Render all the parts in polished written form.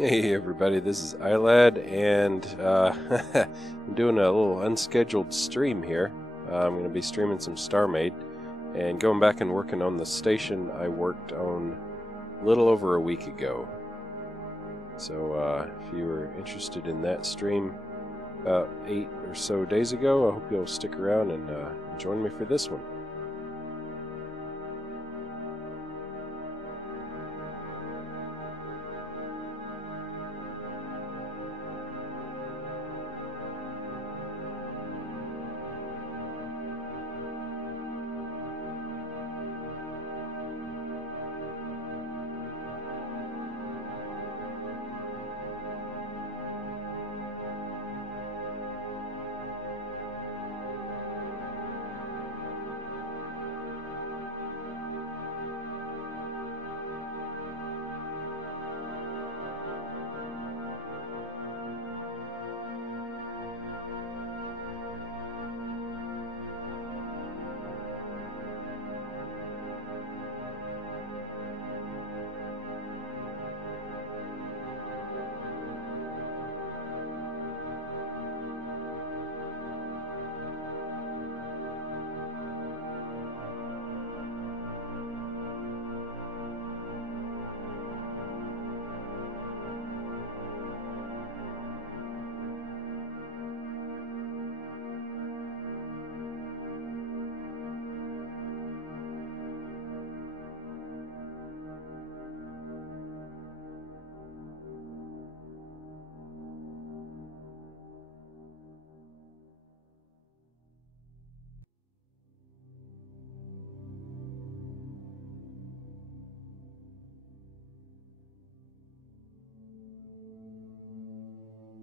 Hey everybody, this is Aylad, and I'm doing a little unscheduled stream here. I'm going to be streaming some Starmade, and going back and working on the station I worked on a little over a week ago. So if you were interested in that stream about 8 or so days ago, I hope you'll stick around and join me for this one.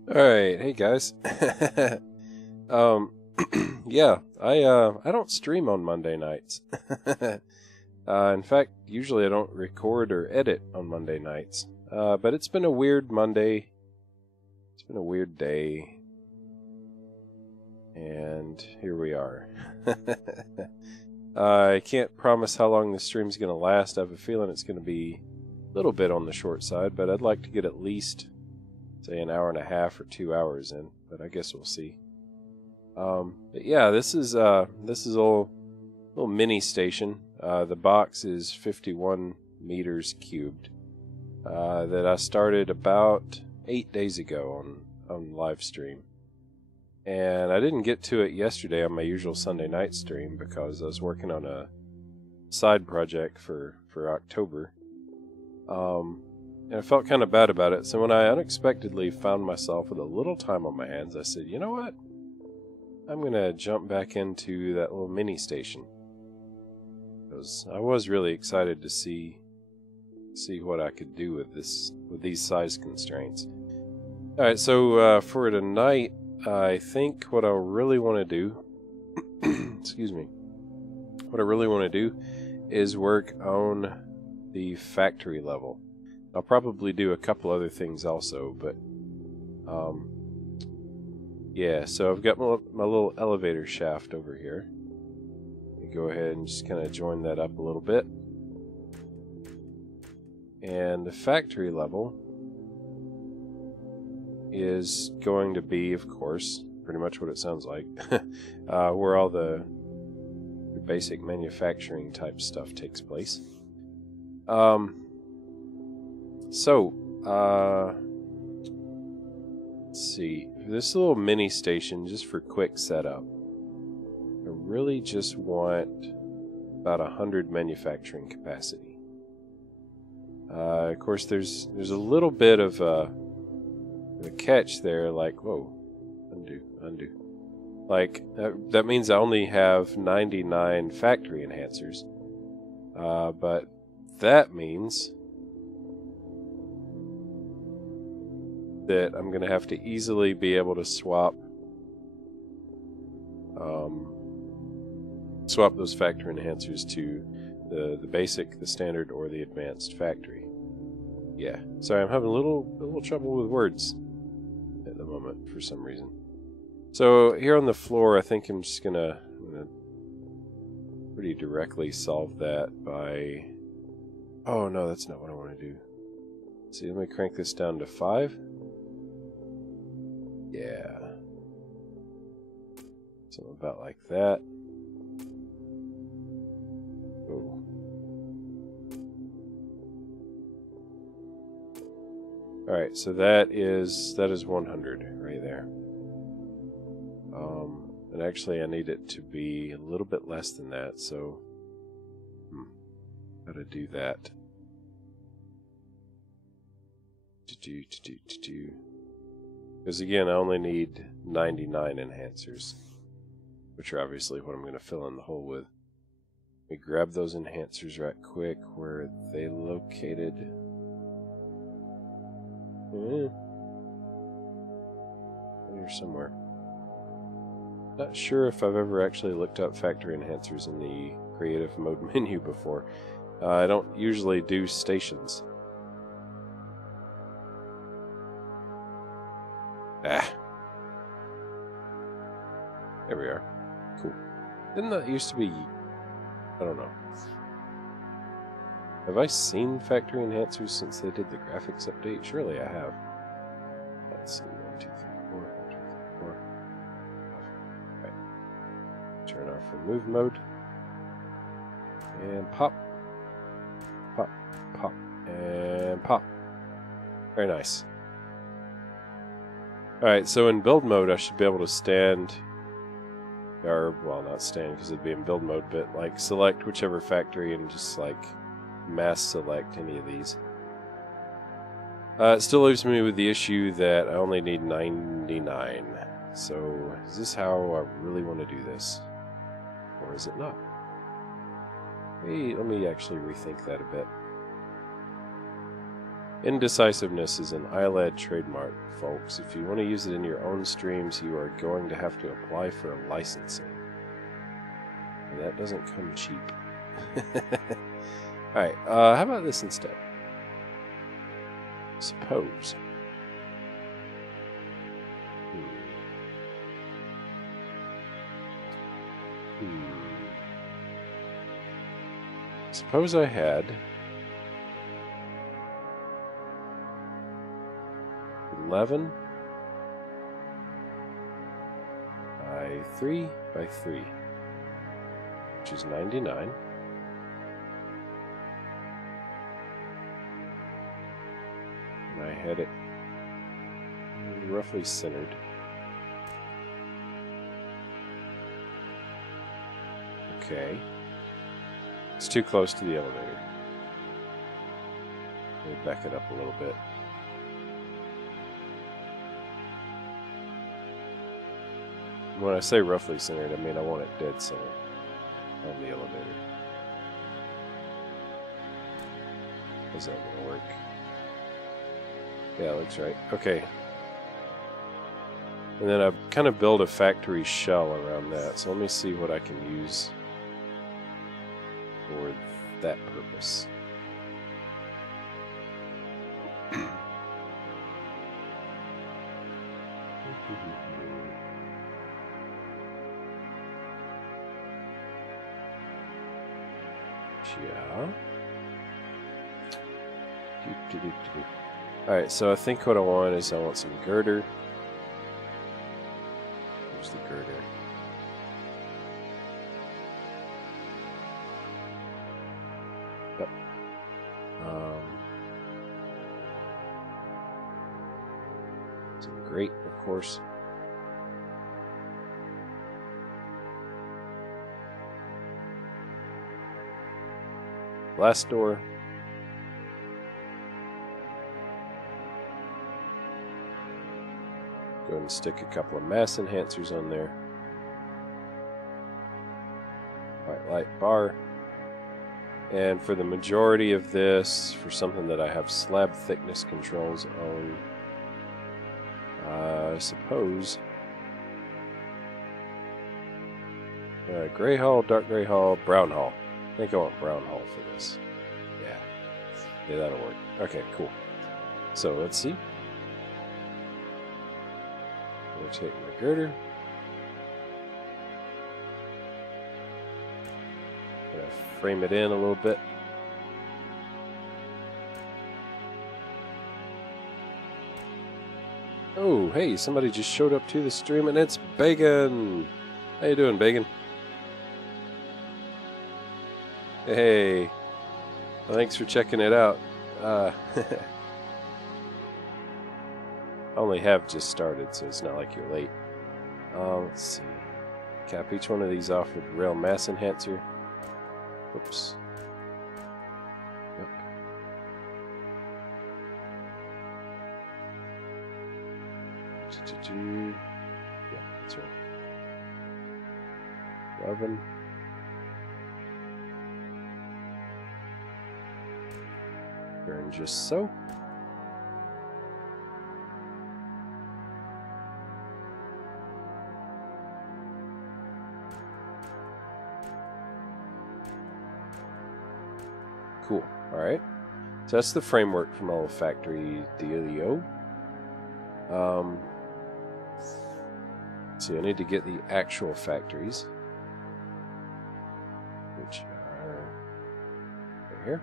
Alright, hey guys. Yeah, I don't stream on Monday nights. In fact, usually I don't record or edit on Monday nights. But it's been a weird Monday. It's been a weird day. And here we are. I can't promise how long this stream's going to last. I have a feeling it's going to be a little bit on the short side, but I'd like to get at least, say, an hour and a half or 2 hours in, but I guess we'll see. But yeah, this is a little mini station. The box is 51 meters cubed. That I started about 8 days ago on Livestream, and I didn't get to it yesterday on my usual Sunday night stream because I was working on a side project for October. And I felt kind of bad about it, so when I unexpectedly found myself with a little time on my hands, I said, you know what? I'm going to jump back into that little mini station. Because I was really excited to see what I could do with these size constraints. Alright, so for tonight, I think what I really want to do, excuse me, what I really want to do is work on the factory level. I'll probably do a couple other things also, but yeah, so I've got my little elevator shaft over here. Let me go ahead and just kind of join that up a little bit. And the factory level is going to be, of course, pretty much what it sounds like, where all the basic manufacturing type stuff takes place. So, let's see. For this little mini station, just for quick setup, I really just want about 100 manufacturing capacity. Of course, there's a little bit of a catch there, like, whoa, undo. Like, that means I only have 99 factory enhancers. But that means that I'm going to have to easily be able to swap those factory enhancers to the basic, the standard, or the advanced factory. Yeah, sorry, I'm having a little trouble with words at the moment for some reason. So here on the floor, I think I'm just gonna pretty directly solve that by... Oh no, that's not what I want to do. See, let me crank this down to 5. Yeah. Something about like that. Oh. Alright, so that is 100 right there. And actually I need it to be a little bit less than that, so how to do that. Because again, I only need 99 enhancers, which are obviously what I'm going to fill in the hole with. Let me grab those enhancers right quick. Where are they located? Here somewhere. Not sure if I've ever actually looked up factory enhancers in the creative mode menu before. I don't usually do stations. Ah. There we are. Cool. Didn't that used to be... I don't know. Have I seen factory enhancers since they did the graphics update? Surely I have. Let's see. 1, 2, 3, 4, 1, 2, 3, 4. Right. Turn off remove mode. And pop. Pop. Pop. And pop. Very nice. Alright, so in build mode I should be able to stand, or, well, not stand because it'd be in build mode, but like select whichever factory and just like mass select any of these. It still leaves me with the issue that I only need 99. So is this how I really want to do this? Or is it not? Hey, let me actually rethink that a bit. Indecisiveness is an Aylad trademark, folks. If you want to use it in your own streams, you are going to have to apply for a licensing. And that doesn't come cheap. Alright, how about this instead? Suppose. Suppose I had 11 by 3 by 3, which is 99. And I had it roughly centered. Okay. It's too close to the elevator. Let me back it up a little bit. When I say roughly centered, I mean I want it dead center on the elevator. Is that going to work? Yeah, it looks right. Okay. And then I've kind of built a factory shell around that, so let me see what I can use for that purpose. Yeah. Alright, so I think what I want is I want some girder. Where's the girder? Yep. Some grate, of course. Glass door. Go ahead and stick a couple of mass enhancers on there. White light bar. And for the majority of this, for something that I have slab thickness controls on, I suppose gray hull, dark gray hull, brown hull. I think I want brown hull for this. Yeah, that'll work. Okay, cool. So let's see. Rotate my girder. Gonna frame it in a little bit. Oh, hey, somebody just showed up to the stream, and it's Bacon. How you doing, Bacon? Hey, thanks for checking it out. I only have just started, so it's not like you're late. Let's see. Cap each one of these off with rail mass enhancer. Oops. Yep. Yeah, that's right. 11. Turn just so. Cool. Alright. So that's the framework from all factory dealio. See, I need to get the actual factories, which are right here.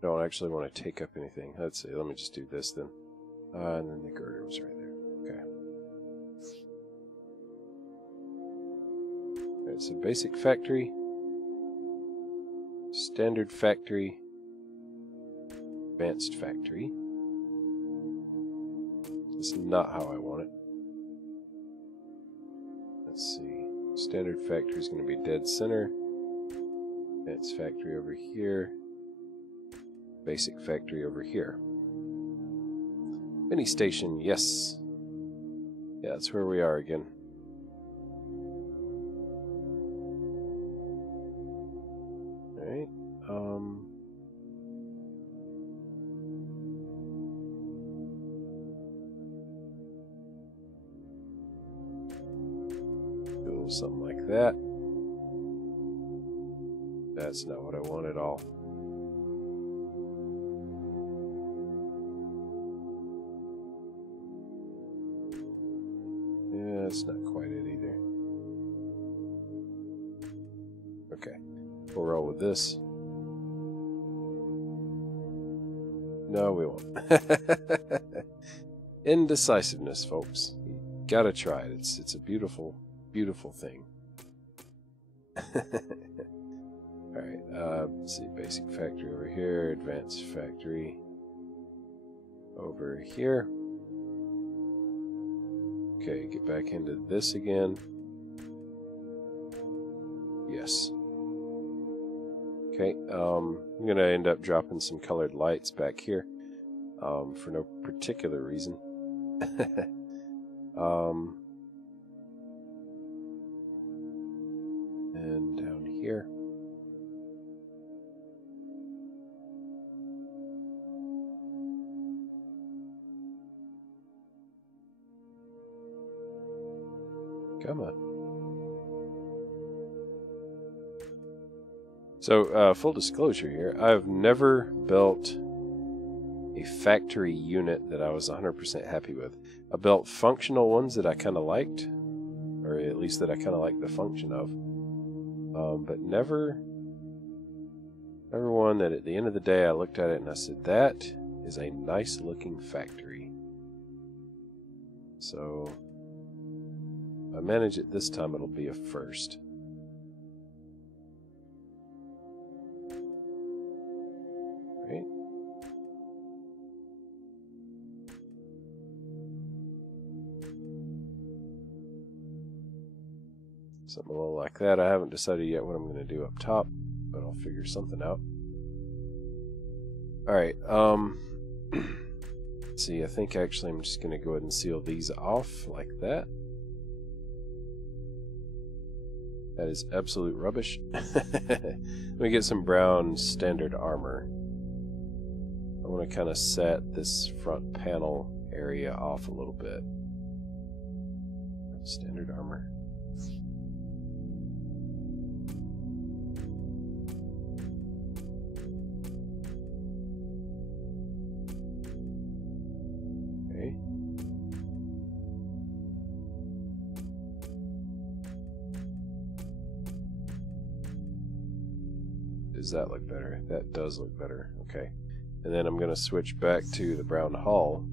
Don't actually want to take up anything. Let's see. Let me just do this then. And then the girder was right there. Okay. Alright, so basic factory, standard factory, advanced factory. This is not how I want it. Let's see. Standard factory is going to be dead center. Advanced factory over here. Basic factory over here. Mini station, yes. Yeah, that's where we are again. Alright, do a little something like that. That's not what I want at all. Yeah, that's not quite it either. Okay, we'll roll with this. No, we won't. Indecisiveness, folks. You gotta try it. It's a beautiful, beautiful thing. Alright, let's see, basic factory over here, advanced factory over here. Okay, get back into this again. Yes. Okay, I'm going to end up dropping some colored lights back here for no particular reason. And down here. Come on. So, full disclosure here, I've never built a factory unit that I was 100% happy with. I built functional ones that I kind of liked, or at least that I kind of liked the function of, but never one that at the end of the day I looked at it and I said, that is a nice looking factory. So, if I manage it this time, it'll be a first. Right? Something a little like that. I haven't decided yet what I'm going to do up top, but I'll figure something out. Alright, let's see, I think actually I'm just going to go ahead and seal these off like that. That is absolute rubbish. Let me get some brown standard armor. I want to kind of set this front panel area off a little bit. Standard armor. Okay. does that look better? That does look better. Okay. And then I'm going to switch back to the brown hull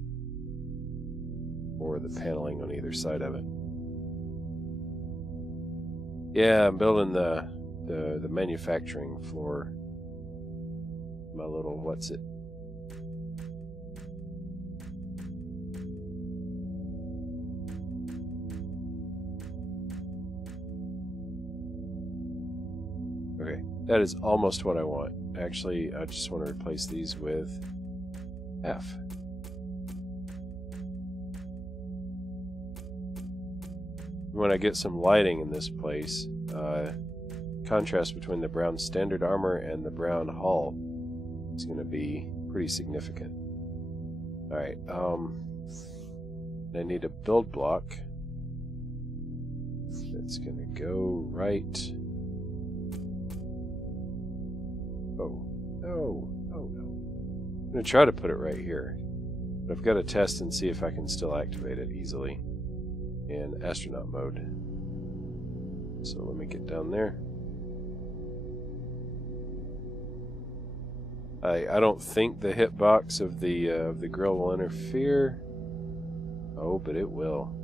for the paneling on either side of it. Yeah, I'm building the manufacturing floor. My little what's it? Okay, that is almost what I want. Actually, I just want to replace these with F. When I get some lighting in this place, contrast between the brown standard armor and the brown hull is going to be pretty significant. Alright, I need a build block that's going to go right. Oh, no, oh no. I'm going to try to put it right here, but I've got to test and see if I can still activate it easily in astronaut mode. So let me get down there. I don't think the hitbox of the grill will interfere. Oh, but it will.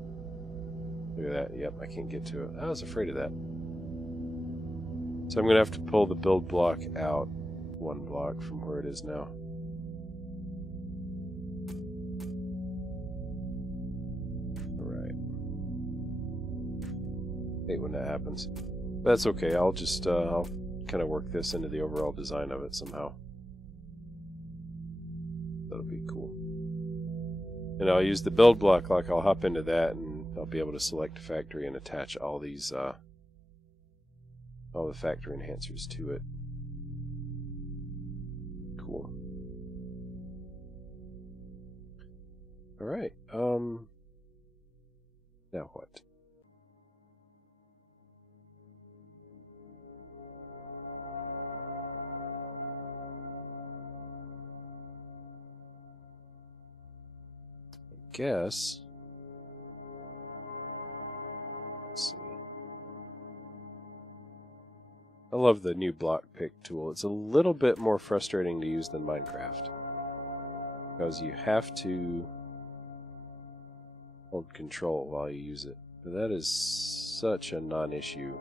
Look at that. Yep, I can't get to it. I was afraid of that. So I'm going to have to pull the build block out one block from where it is now. Alright. Hate when that happens. But that's okay. I'll just I'll kind of work this into the overall design of it somehow. That'll be cool. And I'll use the build block lock. I'll hop into that and I'll be able to select a factory and attach all these all the factory enhancers to it. Cool. Alright, now what? I guess. Let's see. I love the new block pick tool. It's a little bit more frustrating to use than Minecraft, because you have to hold control while you use it. But that is such a non-issue,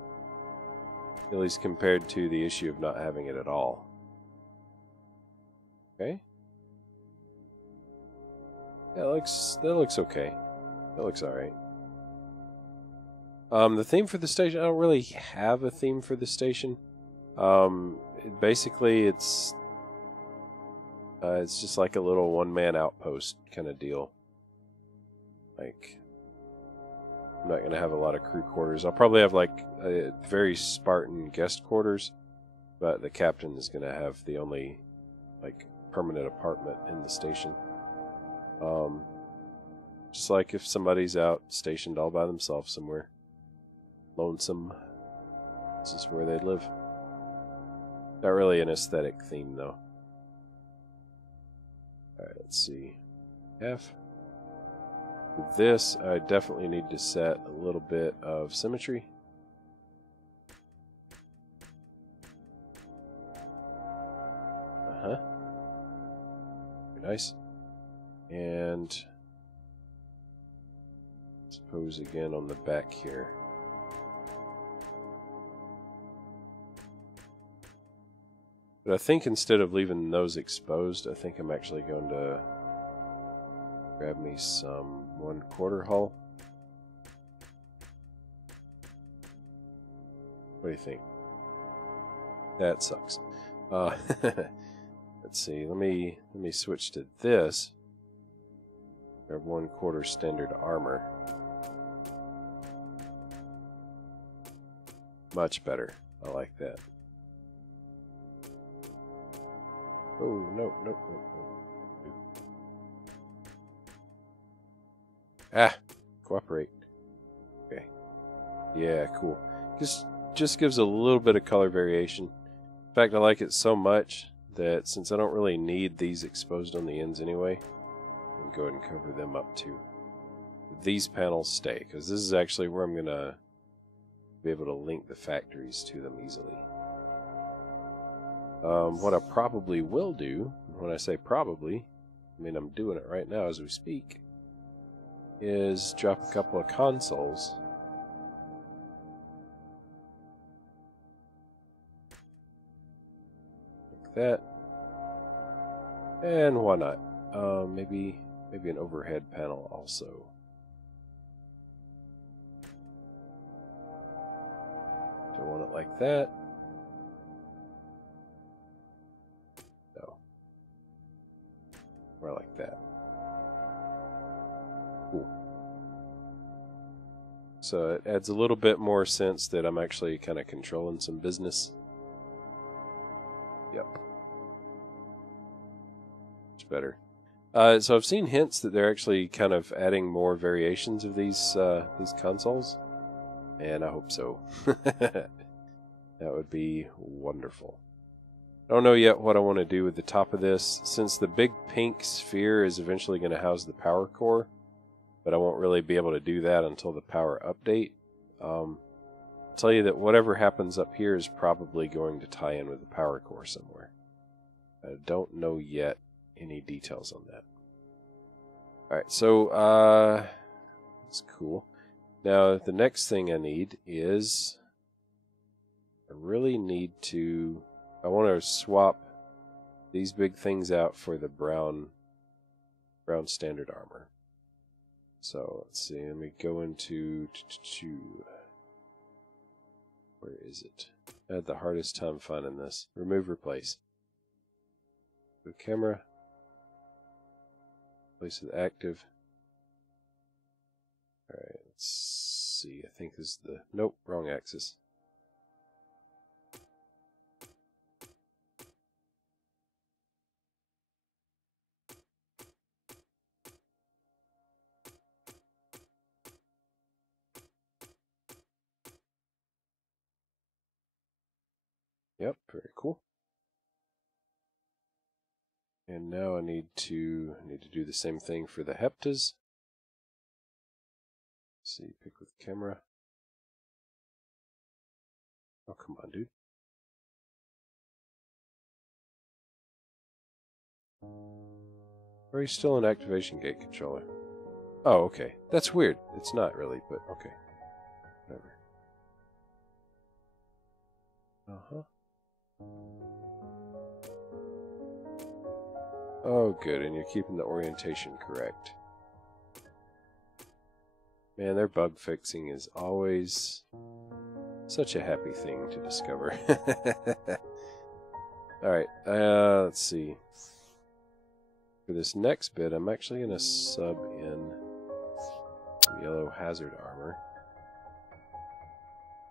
at least compared to the issue of not having it at all. Okay. Yeah, that looks okay. That looks alright. The theme for the station, I don't really have a theme for the station. Basically, it's just like a little one-man outpost kind of deal. Like, I'm not going to have a lot of crew quarters. I'll probably have like very Spartan guest quarters, but the captain is going to have the only like permanent apartment in the station. Just like if somebody's out stationed all by themselves somewhere, lonesome, this is where they'd live. Not really an aesthetic theme though. Alright, let's see. F. With this, I definitely need to set a little bit of symmetry. Uh-huh. Very nice. And suppose again on the back here. But I think instead of leaving those exposed, I think I'm actually going to grab me some 1/4 hull. What do you think? That sucks. Let's see. Let me switch to this. Grab 1/4 standard armor. Much better. I like that. Oh, no. Ah, cooperate. Okay. Yeah, cool. Just gives a little bit of color variation. In fact, I like it so much that since I don't really need these exposed on the ends anyway, I can go ahead and cover them up too. These panels stay, because this is actually where I'm going to be able to link the factories to them easily. What I probably will do, when I say probably, I mean I'm doing it right now as we speak, is drop a couple of consoles. Like that. And why not? Maybe an overhead panel also. Do I want it like that? No. Or like that. Cool. So it adds a little bit more sense that I'm actually kind of controlling some business. Yep. Much better. So I've seen hints that they're actually kind of adding more variations of these consoles, and I hope so. That would be wonderful. I don't know yet what I want to do with the top of this, since the big pink sphere is eventually going to house the power core, but I won't really be able to do that until the power update. I'll tell you that whatever happens up here is probably going to tie in with the power core somewhere. I don't know yet any details on that. Alright, so that's cool. Now the next thing I need is I really need to I want to swap these big things out for the brown standard armor. So let's see, let me go into where is it? I had the hardest time finding this. Remove replace. The camera. Place it active. Alright, let's see. I think this is the nope, wrong axis. Yep, very cool. And now I need to do the same thing for the heptas. Let's see, pick with camera. Oh, come on, dude. Or are you still an activation gate controller? Oh, okay. That's weird. It's not really, but okay. Whatever. Uh-huh. Oh, good, and you're keeping the orientation correct. Man, their bug fixing is always such a happy thing to discover. Alright, let's see. For this next bit, I'm actually going to sub in yellow hazard armor.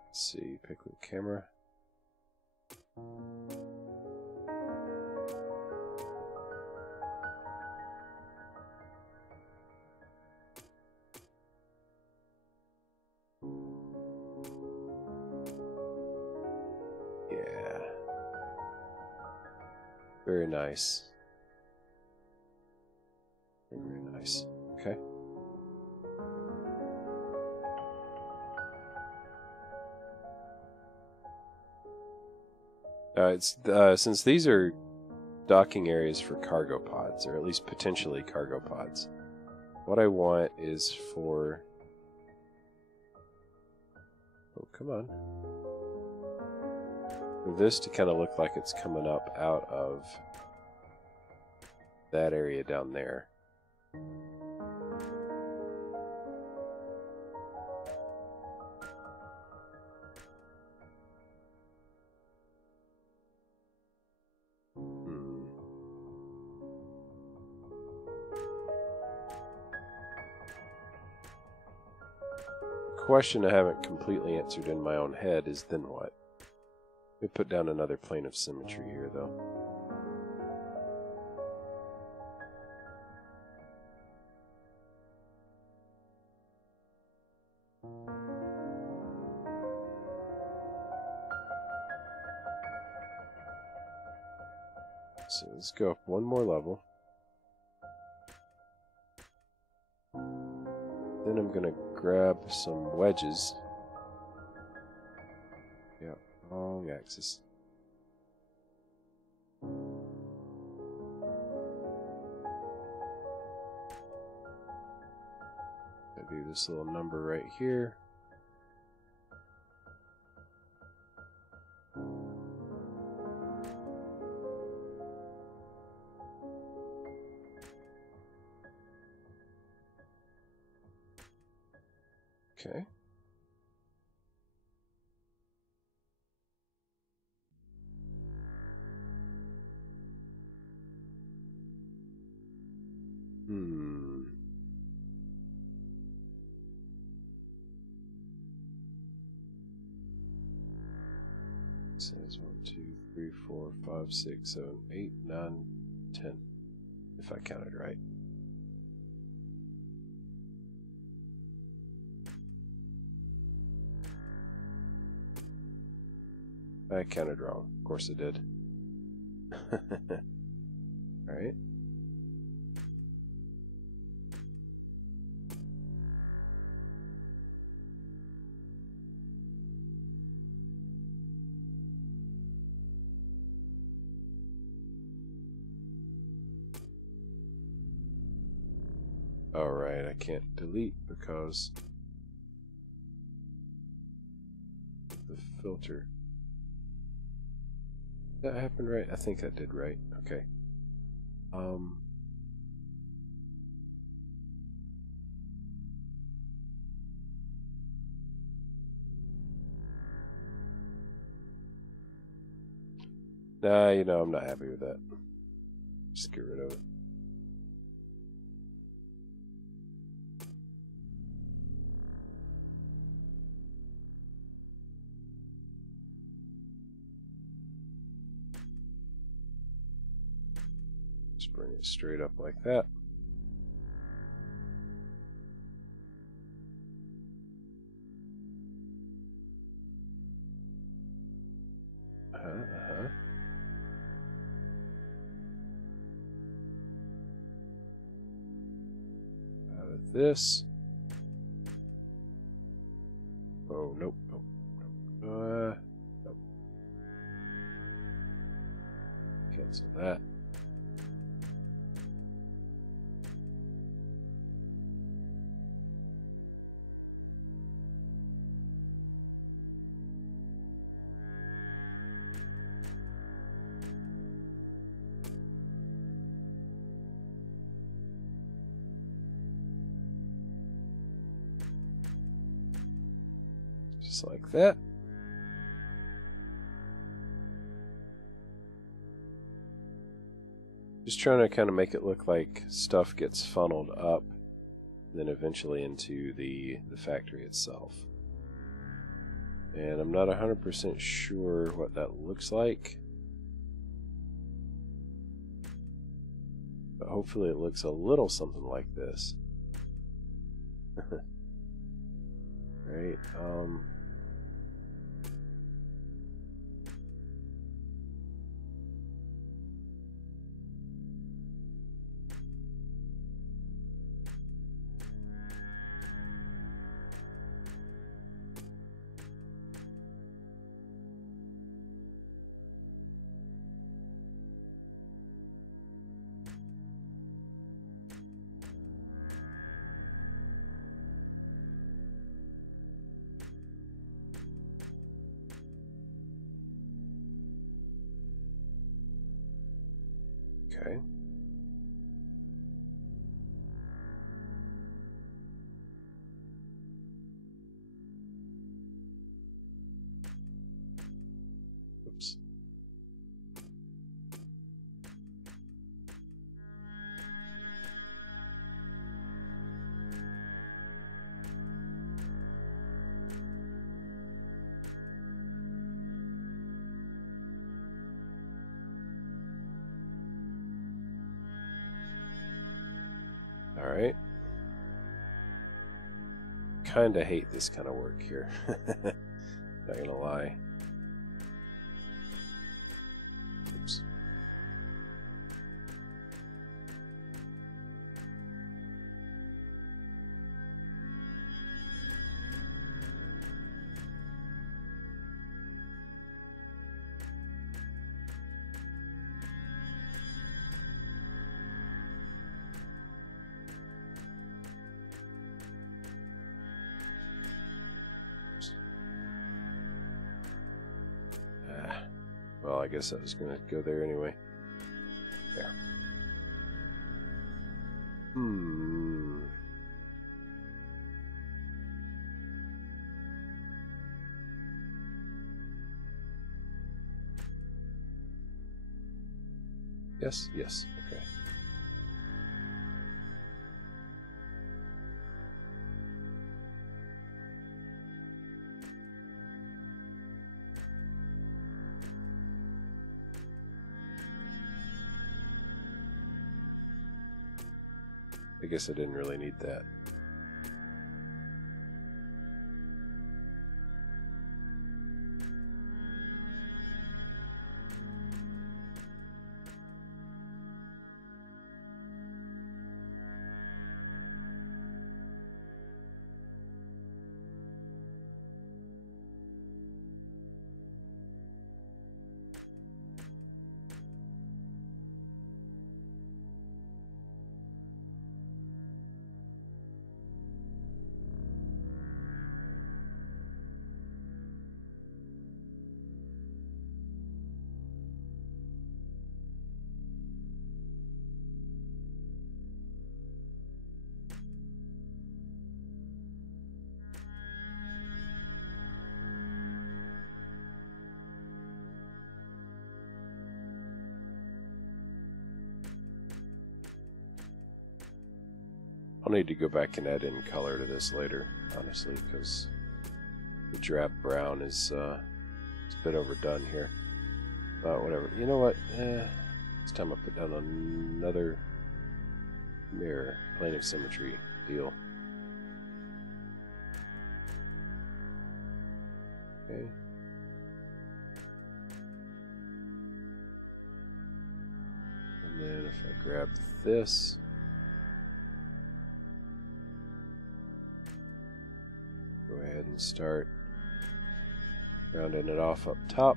Let's see, pick with camera. Yeah. Very nice. Very nice. Okay. Since these are docking areas for cargo pods, or at least potentially cargo pods, what I want is for... Oh, come on. For this to kind of look like it's coming up out of that area down there. Question I haven't completely answered in my own head is then what? Let me put down another plane of symmetry here, though. So let's go up one more level. Then I'm going to grab some wedges. Yeah, wrong axis. do this little number right here. Okay. It says 1, 2, 3, 4, 5, 6, 7, 8, 9, 10. If I counted right. I counted wrong. Of course I did. Alright. Alright, I can't delete because the filter. That happened right? I think I did right. Okay. Nah, you know, I'm not happy with that. Just get rid of it. Just bring it straight up like that. Out of this. Oh, nope, nope, nope. Nope. Cancel that. Just like that. Just trying to kind of make it look like stuff gets funneled up, then eventually into the factory itself. And I'm not 100% sure what that looks like, but hopefully it looks a little something like this. Right, okay. Oops. Alright. Kinda hate this kind of work here. Not gonna lie. Oops. Well, I guess I was going to go there anyway. There. Yes, yes, okay. I guess I didn't really need that. I'll need to go back and add in color to this later, honestly, because the drab brown is it's a bit overdone here. But whatever. You know what? It's time I put down another mirror. Plane of symmetry deal. Okay. And then if I grab this, go ahead and start rounding it off up top.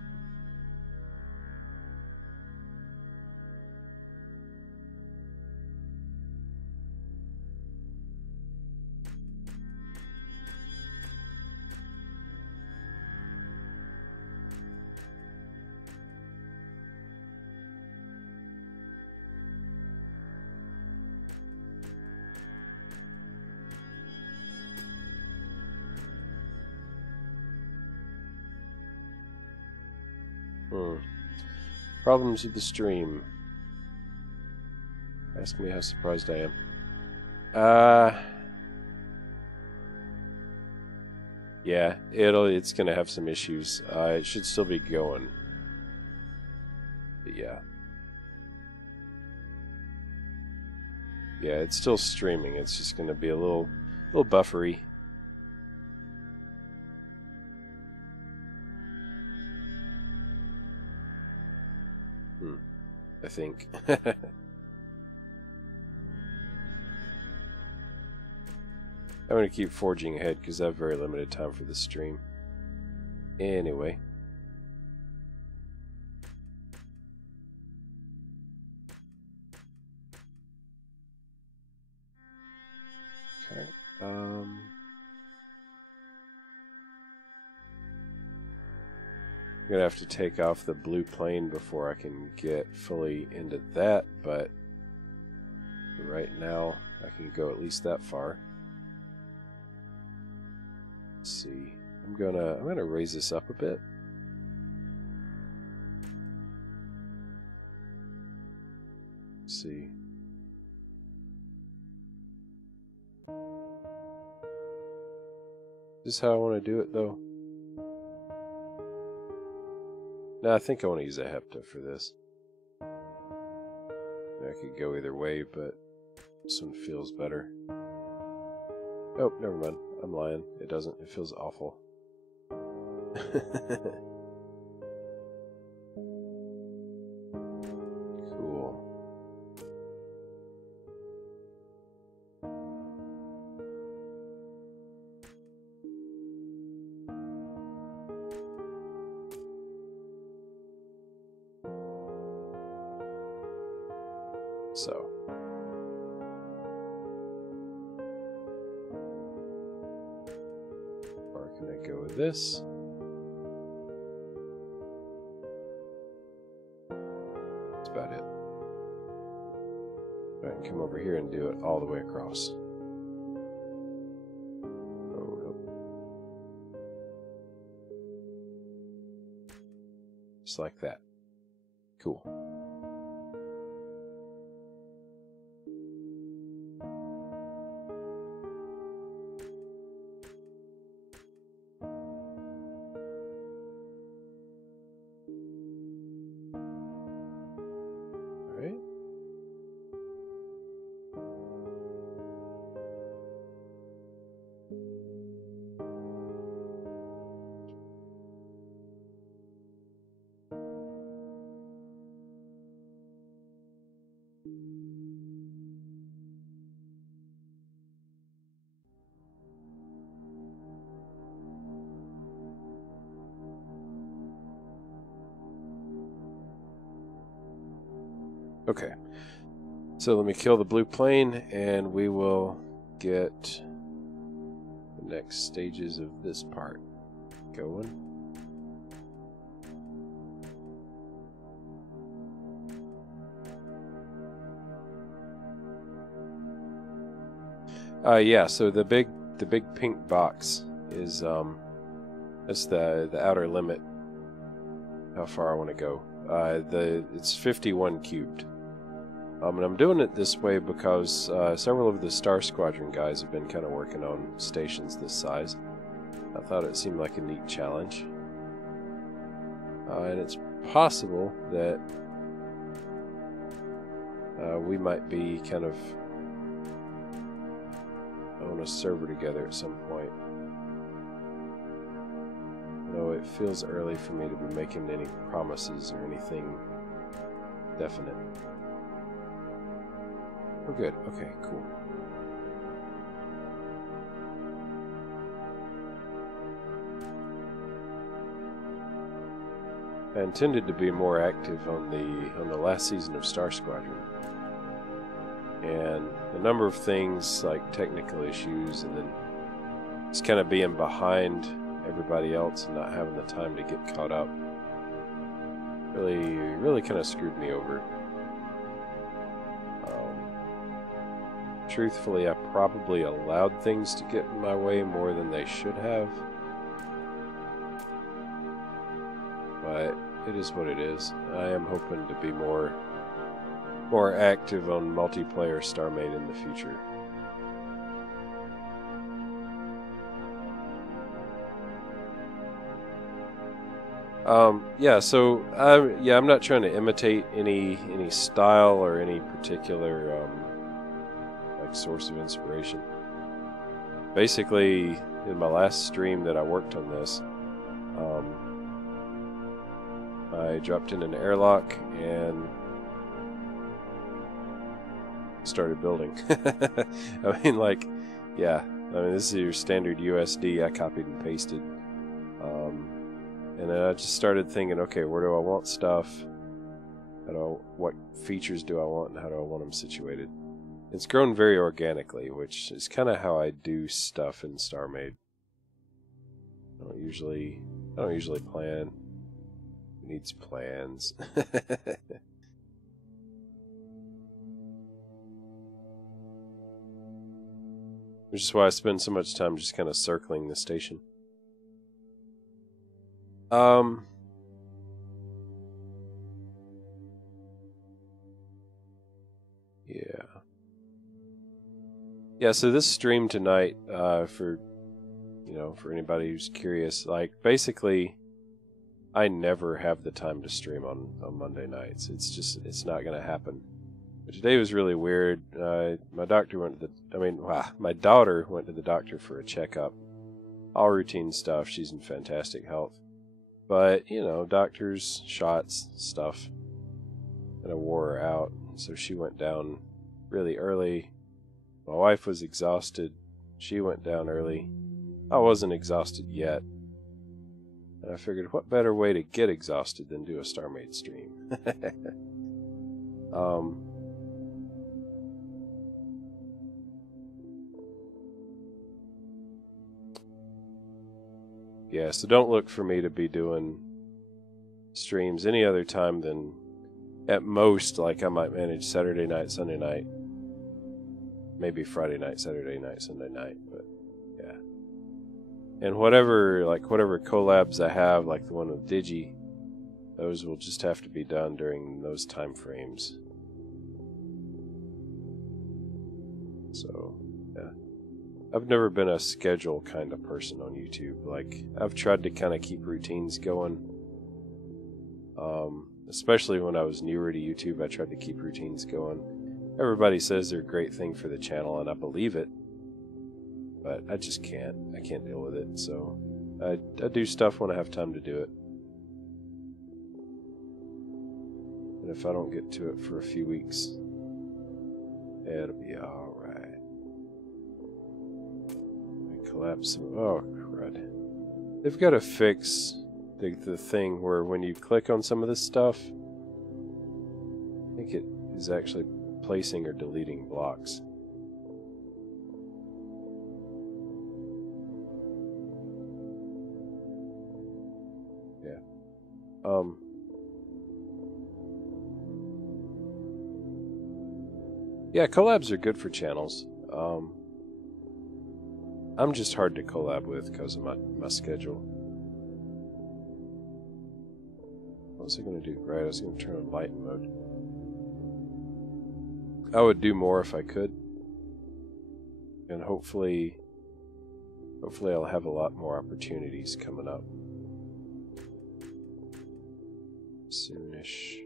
Problems with the stream. Ask me how surprised I am. Yeah, it's gonna have some issues. It should still be going. But yeah. Yeah, it's still streaming. It's just gonna be a little buffery. I think. I'm going to keep forging ahead because I have very limited time for this stream. Anyway. Okay. I'm going to have to take off the blue plane before I can get fully into that, but right now I can go at least that far. Let's see. I'm gonna raise this up a bit. Let's see. Is this how I want to do it though? No, I think I want to use a hepta for this. I could go either way, but this one feels better. Oh, never mind. I'm lying. It doesn't. It feels awful. Cool. So. Or can I go with this? over here and do it all the way across. Just like that. Cool. Okay, so let me kill the blue plane and we will get the next stages of this part going. Yeah, so the big pink box is that's the outer limit how far I want to go. It's 51 cubed. And I'm doing it this way because several of the Star Squadron guys have been kind of working on stations this size. I thought it seemed like a neat challenge. And it's possible that we might be kind of on a server together at some point. Though it feels early for me to be making any promises or anything definite. Oh, good. Okay, cool. I intended to be more active on the last season of Star Squadron, and a number of things like technical issues, and then just kind of being behind everybody else and not having the time to get caught up, really kind of screwed me over. Truthfully, I probably allowed things to get in my way more than they should have. But it is what it is. I am hoping to be more active on multiplayer Starmade in the future. Yeah, so I'm not trying to imitate any style or any particular source of inspiration. Basically, in my last stream that I worked on this, I dropped in an airlock and started building. I mean, this is your standard USD. I copied and pasted, and then I just started thinking, okay, where do I want stuff? What features do I want, and how do I want them situated? It's grown very organically, which is kind of how I do stuff in Starmade. I don't usually plan. It needs plans. Which is why I spend so much time just kind of circling the station. Yeah, so this stream tonight, for anybody who's curious, like, I never have the time to stream on Monday nights. It's not going to happen. But today was really weird. My daughter went to the doctor for a checkup. All routine stuff. She's in fantastic health. But, doctors, shots, stuff, kind of wore her out. So she went down really early. My wife was exhausted. She went down early. I wasn't exhausted yet. And I figured, what better way to get exhausted than do a Starmade stream? Yeah, so don't look for me to be doing streams any other time than, at most, like I might manage Saturday night, Sunday night. maybe Friday night, Saturday night, Sunday night, but yeah. And whatever collabs I have, like the one with Digi, those will just have to be done during those time frames. So, yeah. I've never been a schedule kind of person on YouTube. Like, I've tried to kind of keep routines going. Especially when I was newer to YouTube, I tried to keep routines going. Everybody says they're a great thing for the channel, and I believe it. But I just can't. I can't deal with it. So, I do stuff when I have time to do it. And if I don't get to it for a few weeks, it'll be alright. Collapse some. Oh, crud. They've got to fix the thing where when you click on some of this stuff, I think it is actually placing or deleting blocks. Yeah. Yeah, collabs are good for channels. I'm just hard to collab with because of my schedule. What was I going to do? Right, I was going to turn on light mode. I would do more if I could. And hopefully I'll have a lot more opportunities coming up. Soonish.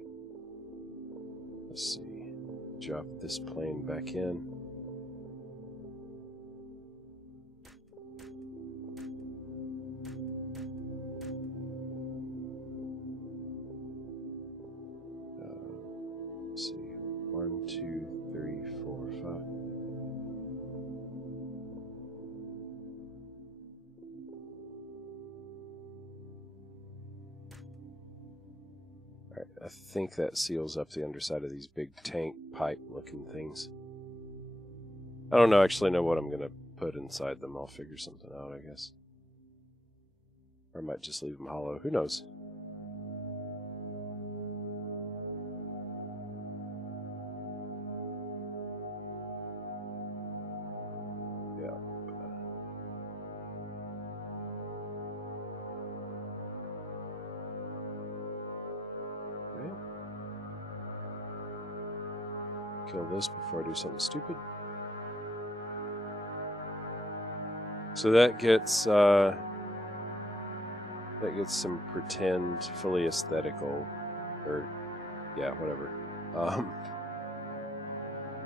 Let's see. Drop this plane back in. Let's see. 1, 2, 3, 4, 5. Alright, I think that seals up the underside of these big tank pipe looking things. I don't actually know what I'm going to put inside them. I'll figure something out, I guess. Or I might just leave them hollow. Who knows? Yeah. Right. Kill this before I do something stupid. So that gets some pretend fully aesthetical, or yeah, whatever,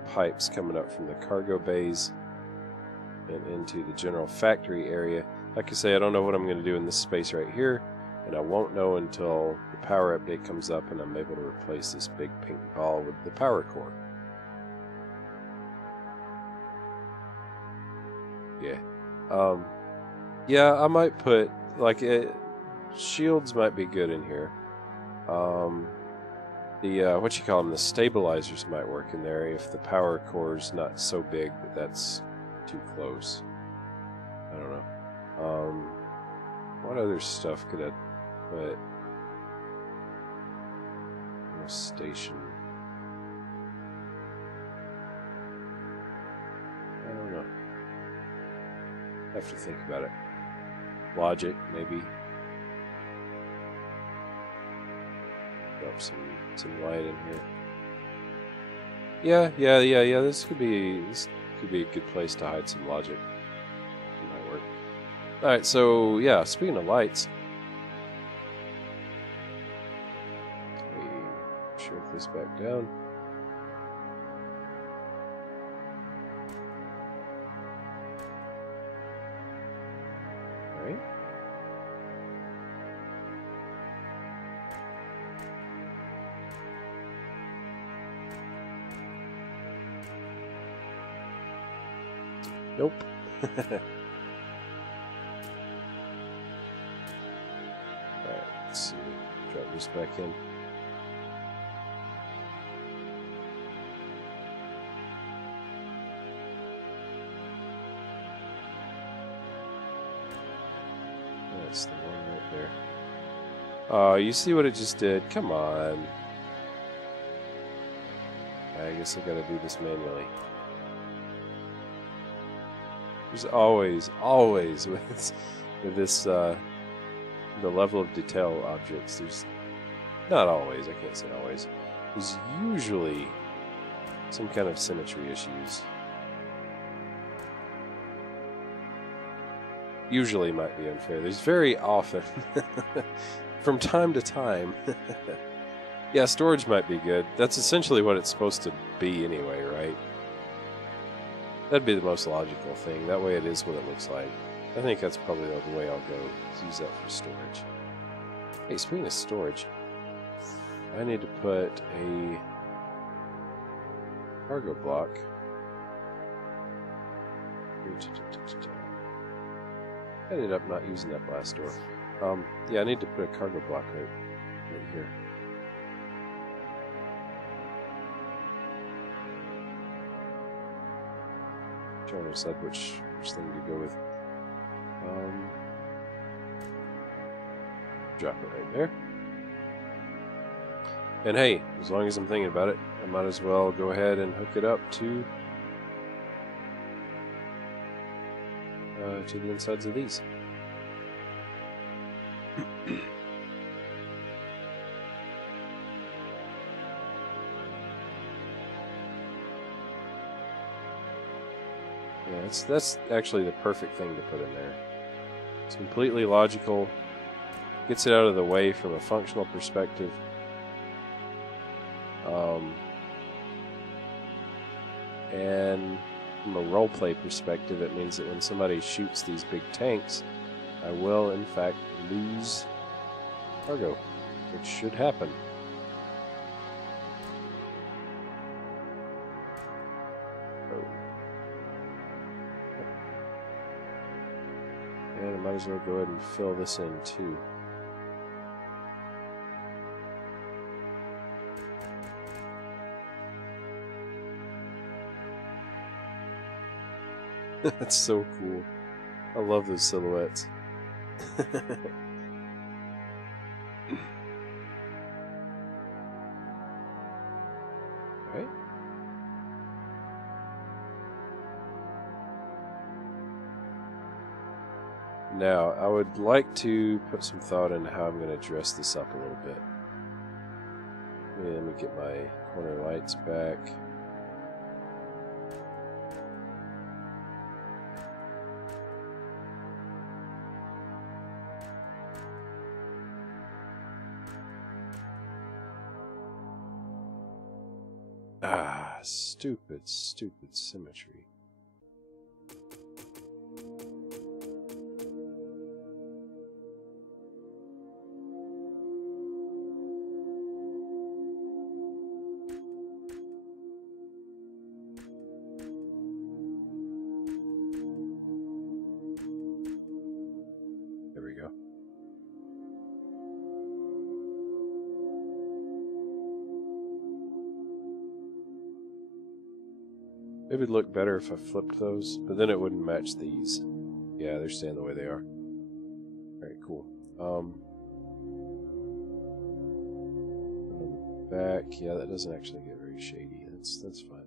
pipes coming up from the cargo bays and into the general factory area. Like I say, I don't know what I'm going to do in this space right here, and I won't know until the power update comes up and I'm able to replace this big pink ball with the power core. Yeah. Yeah, I might put, like, shields might be good in here. What you call them, the stabilizers might work in there if the power core's not so big that that's too close. I don't know. What other stuff could I put in a station? I don't know. I have to think about it. Logic, maybe. Drop some light in here. Yeah. This could be a good place to hide some logic. It might work. All right, so yeah. Speaking of lights, we shrink this back down. All right. Nope. Alright, let's see. Drop this back in. That's the one right there. Oh, you see what it just did? Come on. I guess I gotta do this manually. There's always with this the level of detail objects. There's not always. I can't say always. There's usually some kind of symmetry issues. Usually might be unfair. There's very often, from time to time. Yeah, storage might be good. That's essentially what it's supposed to be anyway, right? That'd be the most logical thing. That way it is what it looks like. I think that's probably the way I'll go. Let's use that for storage. Hey, speaking of storage, I need to put a cargo block. I ended up not using that blast door. Yeah, I need to put a cargo block right here. Trying to decide which thing to go with. Drop it right there. And hey, as long as I'm thinking about it, I might as well go ahead and hook it up to the insides of these. Yeah, that's actually the perfect thing to put in there. It's completely logical, gets it out of the way from a functional perspective. And from a roleplay perspective, it means that when somebody shoots these big tanks, I will, in fact, lose cargo, which should happen. Oh. And I might as well go ahead and fill this in, too. That's so cool. I love those silhouettes. Alright. Now, I would like to put some thought into how I'm going to dress this up a little bit. Let me get my corner lights back. Ah, stupid symmetry. There we go. It would look better if I flipped those, but then it wouldn't match these. Yeah, they're staying the way they are. Alright, cool. On the back, yeah, that doesn't actually get very shady. That's fine.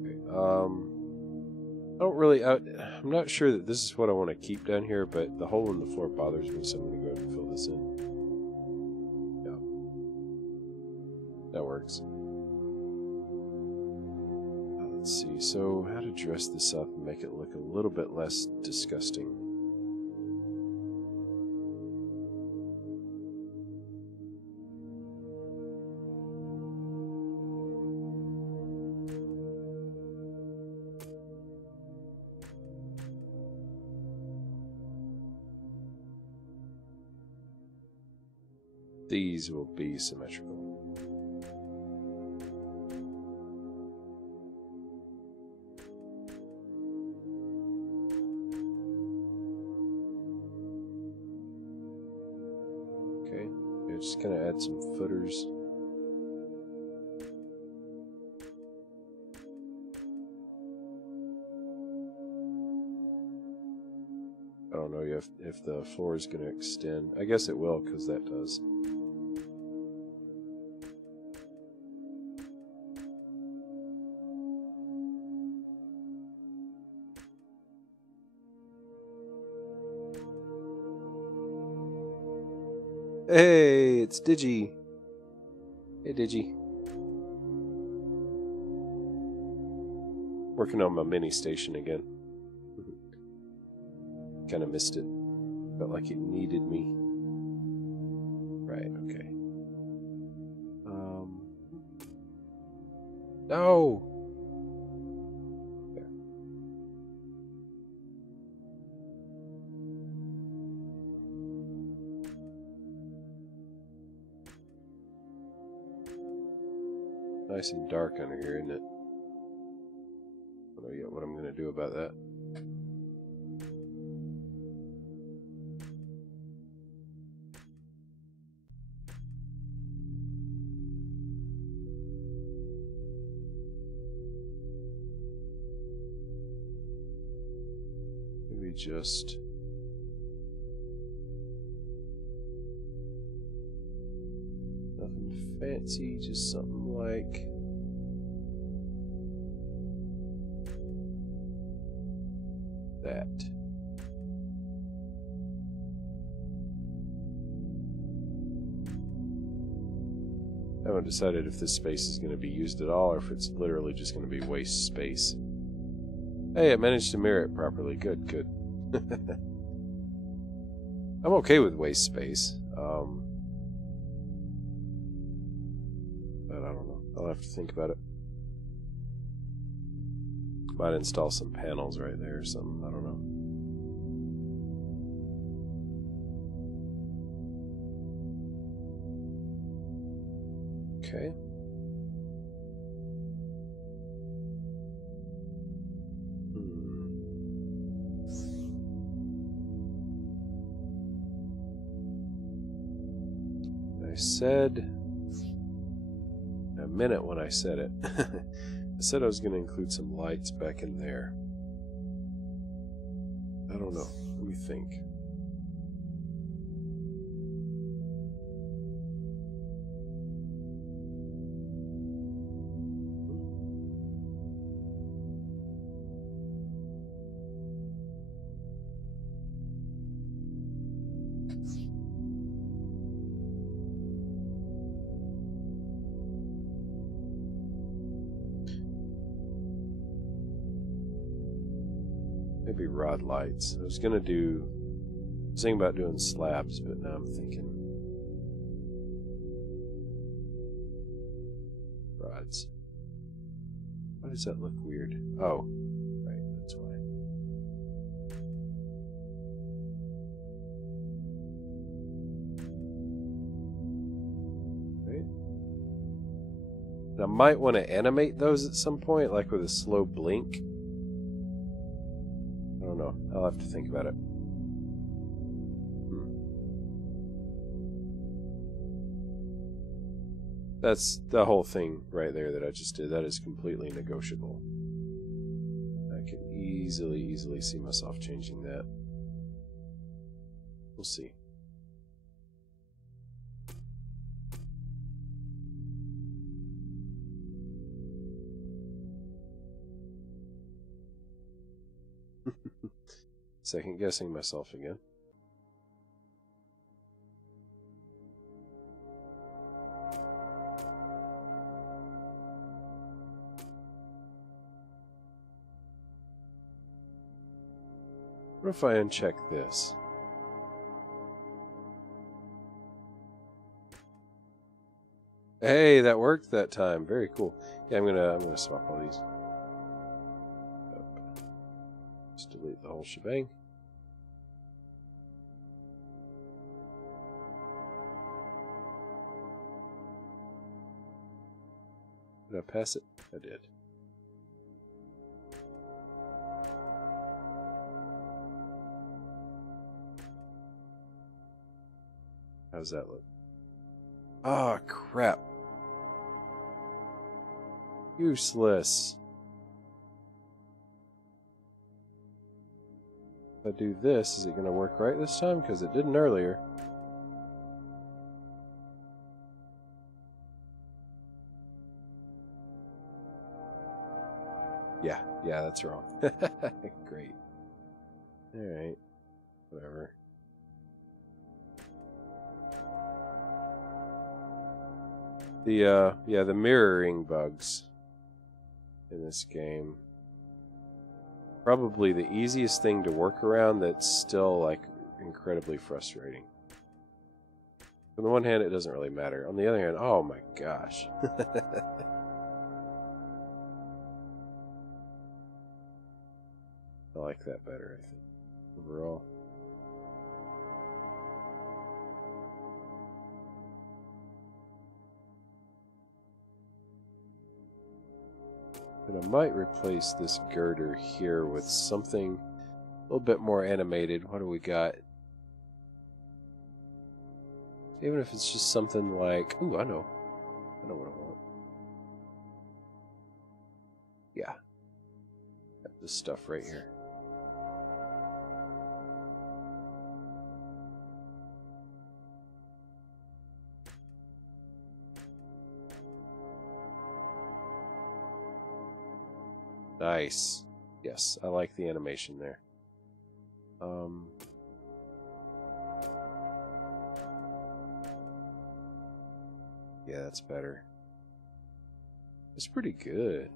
Okay, I don't really, I'm not sure that this is what I want to keep down here, but the hole in the floor bothers me, so I'm going to go ahead and fill this in. Yeah. That works. Let's see, so how to dress this up and make it look a little bit less disgusting. These will be symmetrical. Just gonna add some footers. I don't know if the floor is gonna extend. I guess it will, because that does. Hey, it's Digi. Hey, Digi. Working on my mini station again. Kind of missed it. Felt like it needed me. Right, okay. No! There. Nice and dark under here, isn't it? I don't know yet what I'm going to do about that. Maybe just... nothing fancy, just something like... that. I haven't decided if this space is going to be used at all or if it's literally just going to be waste space. Hey, I managed to mirror it properly. Good, good. I'm okay with waste space. But I don't know. I'll have to think about it. Might install some panels right there or something. I don't know. Okay. I said... I meant it when I said it. I said I was going to include some lights back in there. I don't know. Let me think. Maybe rod lights. I was thinking about doing slabs, but now I'm thinking rods. Why does that look weird? Oh, right, that's why. Right. And I might want to animate those at some point, like with a slow blink. I don't know. I'll have to think about it. That's the whole thing right there that I just did. That is completely negotiable. I can easily see myself changing that. We'll see. Second guessing myself again. What if I uncheck this? Hey, that worked that time. Very cool. Yeah, I'm gonna swap all these. Just delete the whole shebang. Did I pass it? I did. How's that look? Ah, crap. Useless. If I do this, is it going to work right this time? Because it didn't earlier. Yeah, that's wrong. Great. Alright. Whatever. The mirroring bugs in this game. Probably the easiest thing to work around that's still, like, incredibly frustrating. On the one hand, it doesn't really matter. On the other hand, oh my gosh. I like that better, I think, overall. And I might replace this girder here with something a little bit more animated. What do we got? Even if it's just something like... Ooh, I know what I want. Yeah. Got this stuff right here. Nice. Yes, I like the animation there. Yeah, that's better. It's pretty good.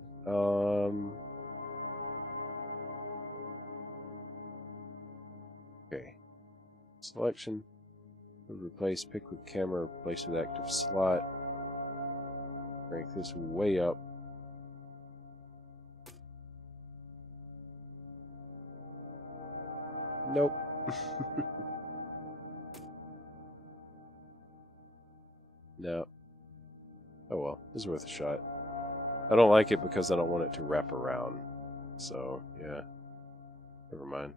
Okay. Selection. Replace, pick with camera, replace with active slot. Crank this way up. Nope. No. Oh well, it's worth a shot. I don't like it because I don't want it to wrap around. So, yeah. Never mind.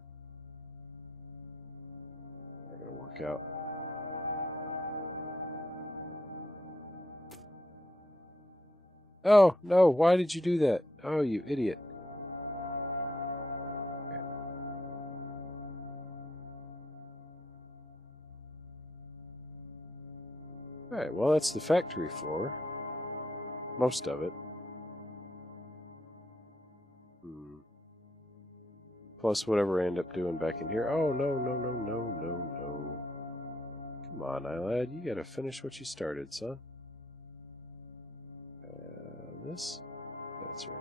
Not gonna work out. Oh, no, why did you do that? Oh, you idiot. Alright, well, that's the factory floor. Most of it. Plus whatever I end up doing back in here. Oh, no. Come on, Aylad. You gotta finish what you started, son. This? Yeah, that's right.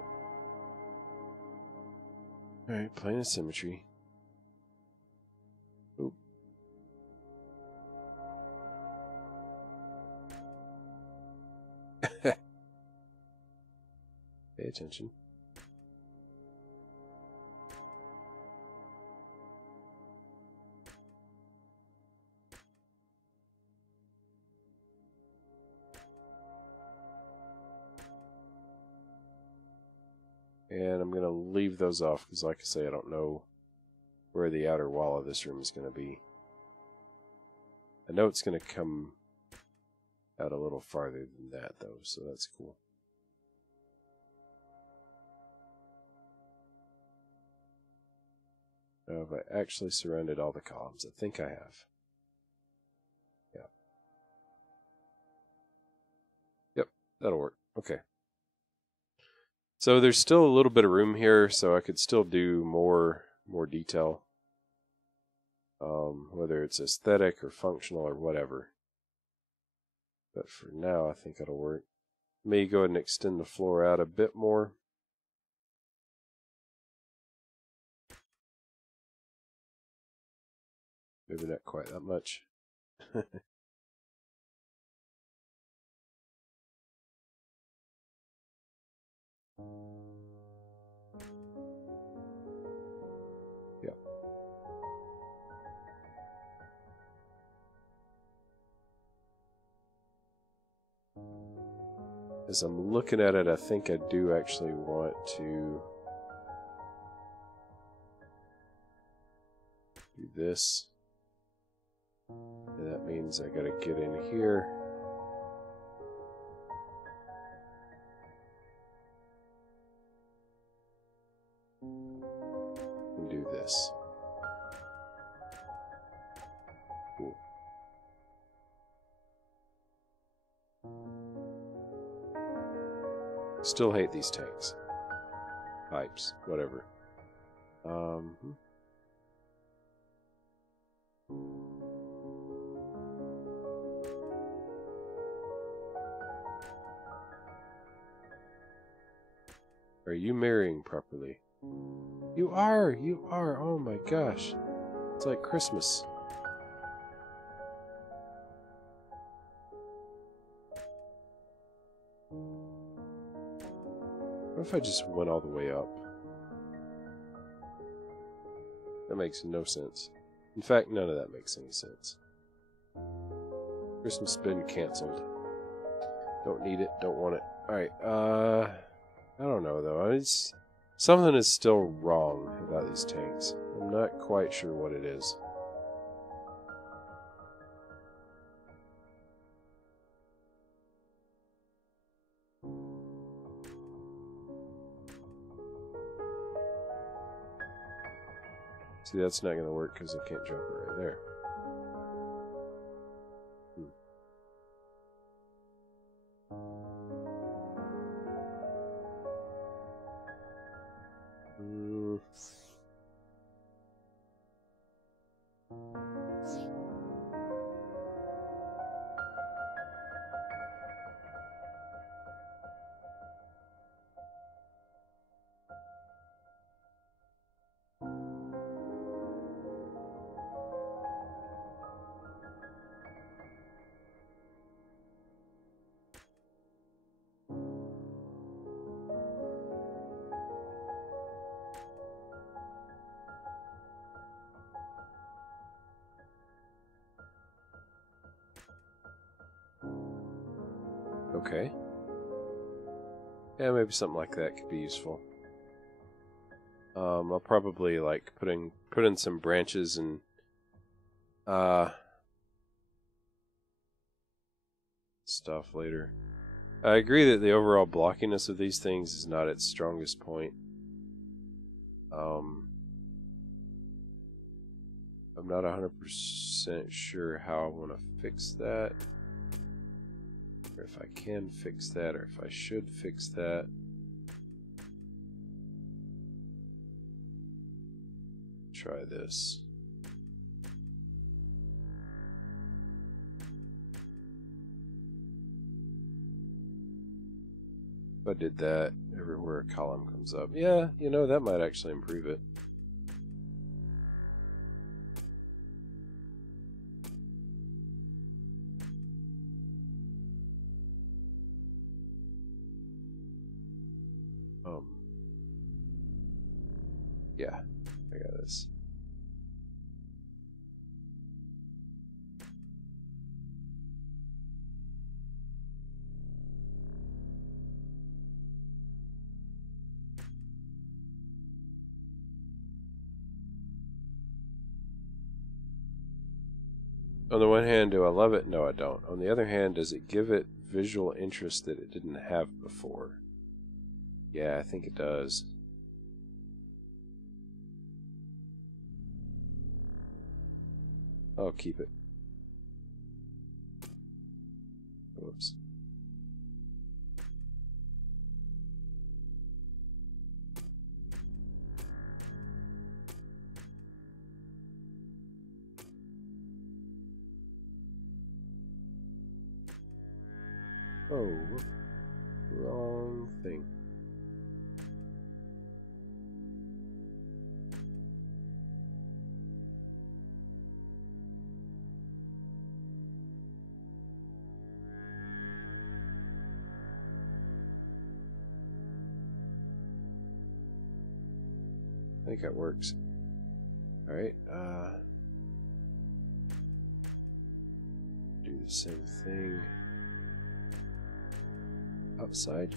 Alright, plane of symmetry. Oop. Pay attention. And I'm going to leave those off because, like I say, I don't know where the outer wall of this room is going to be. I know it's going to come out a little farther than that, though, so that's cool. Now, have I actually surrounded all the columns? I think I have. Yeah. Yep, that'll work. Okay. So there's still a little bit of room here, so I could still do more detail. Whether it's aesthetic or functional or whatever. But for now, I think it'll work. May go ahead and extend the floor out a bit more. Maybe not quite that much. Yep. As I'm looking at it, I think I do actually want to do this. And that means I gotta get in here. And do this. Cool. Still hate these tanks. Pipes, whatever. Are you marrying properly? You are! You are! Oh my gosh. It's like Christmas. What if I just went all the way up? That makes no sense. In fact, none of that makes any sense. Christmas has been cancelled. Don't need it, don't want it. Alright, I don't know though. Something is still wrong about these tanks. I'm not quite sure what it is. See, that's not going to work because I can't jump it right there. Okay. Yeah, maybe something like that could be useful. I'll probably like put in some branches and stuff later. I agree that the overall blockiness of these things is not its strongest point. I'm not 100% sure how I want to fix that. Or if I can fix that, or if I should fix that. Try this. If I did that everywhere a column comes up. Yeah, you know, that might actually improve it. Yeah, I got this. On the one hand, do I love it? No, I don't. On the other hand, does it give it visual interest that it didn't have before? Yeah, I think it does. I'll keep it. Whoops. Oh, wrong thing. I think that works. Alright, do the same thing outside.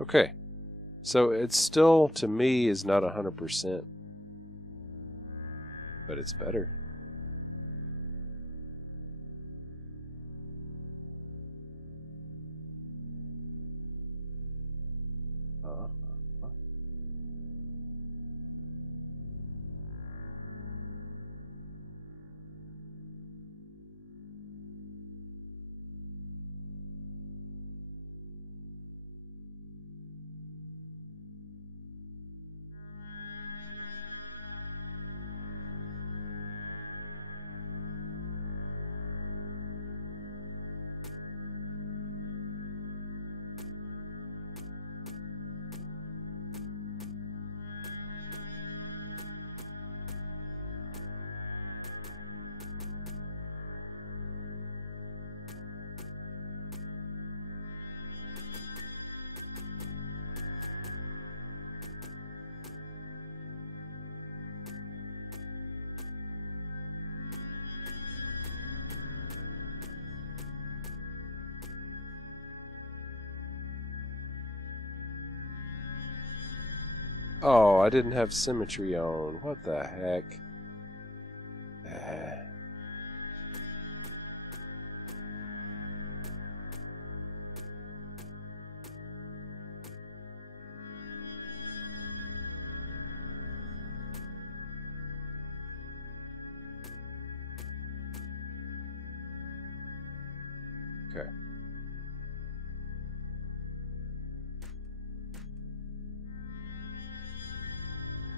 Okay. So it still, to me, is not 100%. But it's better. Oh, I didn't have symmetry on. What the heck? Okay.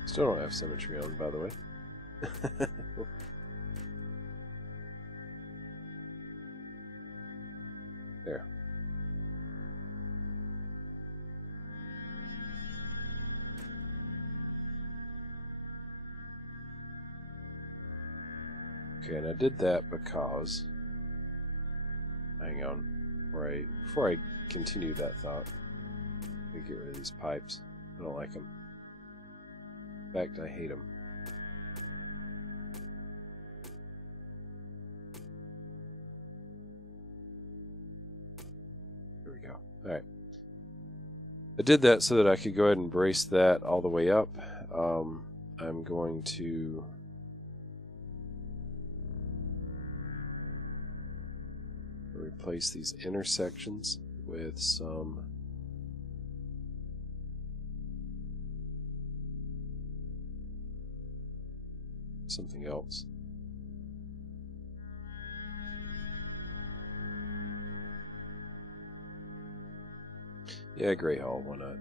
Still don't have symmetry on, by the way. There. Okay, and I did that because... Hang on. Before I continue that thought, let me get rid of these pipes. I don't like them. In fact, I hate them. There we go. Alright. I did that so that I could go ahead and brace that all the way up. I'm going to replace these intersections with something else. Yeah, gray hull, why not?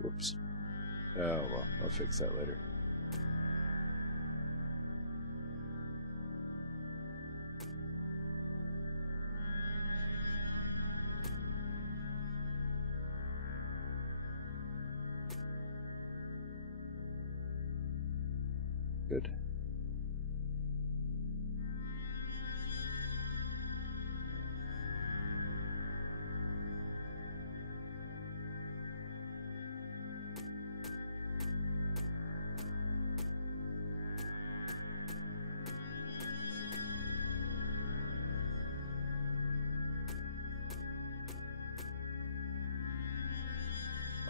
Whoops. Oh, well, I'll fix that later. Good.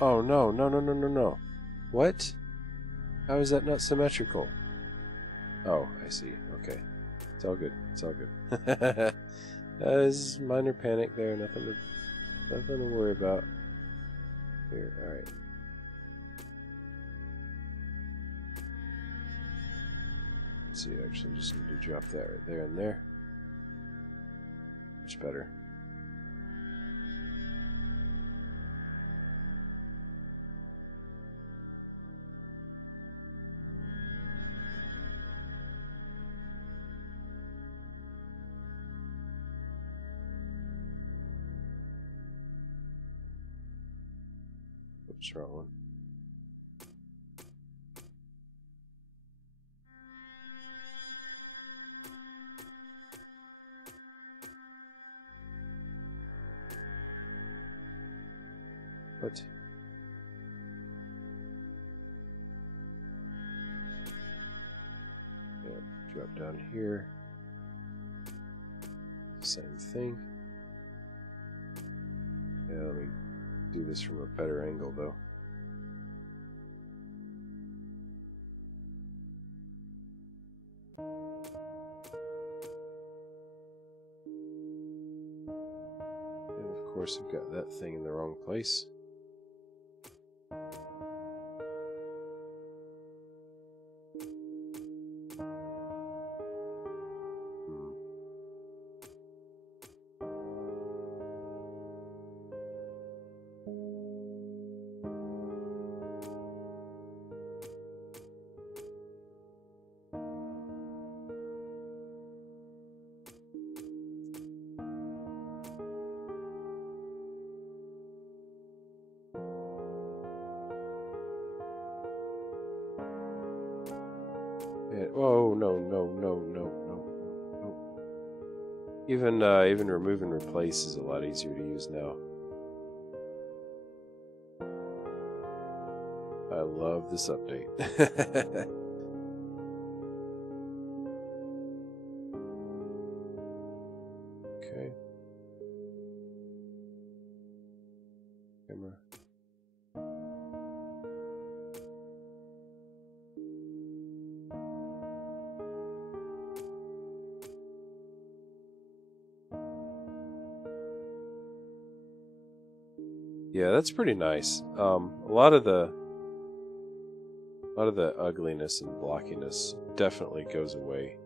Oh, no, no, no, no, no, no. What? How is that not symmetrical? Oh, I see. Okay. It's all good. It's all good. There's minor panic there. Nothing to worry about. Here, alright. Let's see, actually just need to drop that right there and there. Much better. Oops, wrong one. What? Yeah, drop down here. Same thing. Yeah, let me do this from a better angle though. And of course I've got that thing in the wrong place. Oh no. Even remove and replace is a lot easier to use now. I love this update. Okay. Camera. Yeah, that's pretty nice. A lot of the ugliness and blockiness definitely goes away.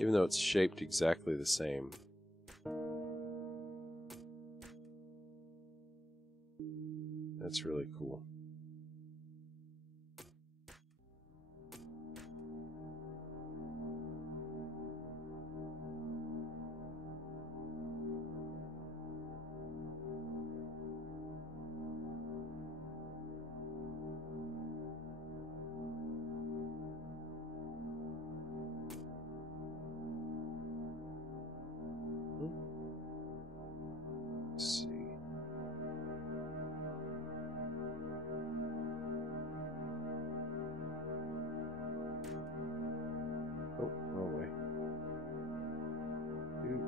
Even though it's shaped exactly the same. That's really cool. Let's see. Oh, wrong way. There you go.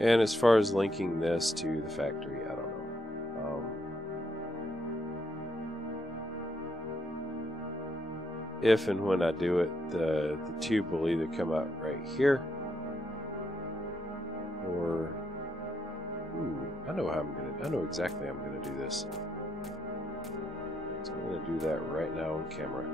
And as far as linking this to the factory, I don't know. If and when I do it, the tube will either come out right here, or I know exactly how I'm gonna do this. So I'm gonna do that right now on camera.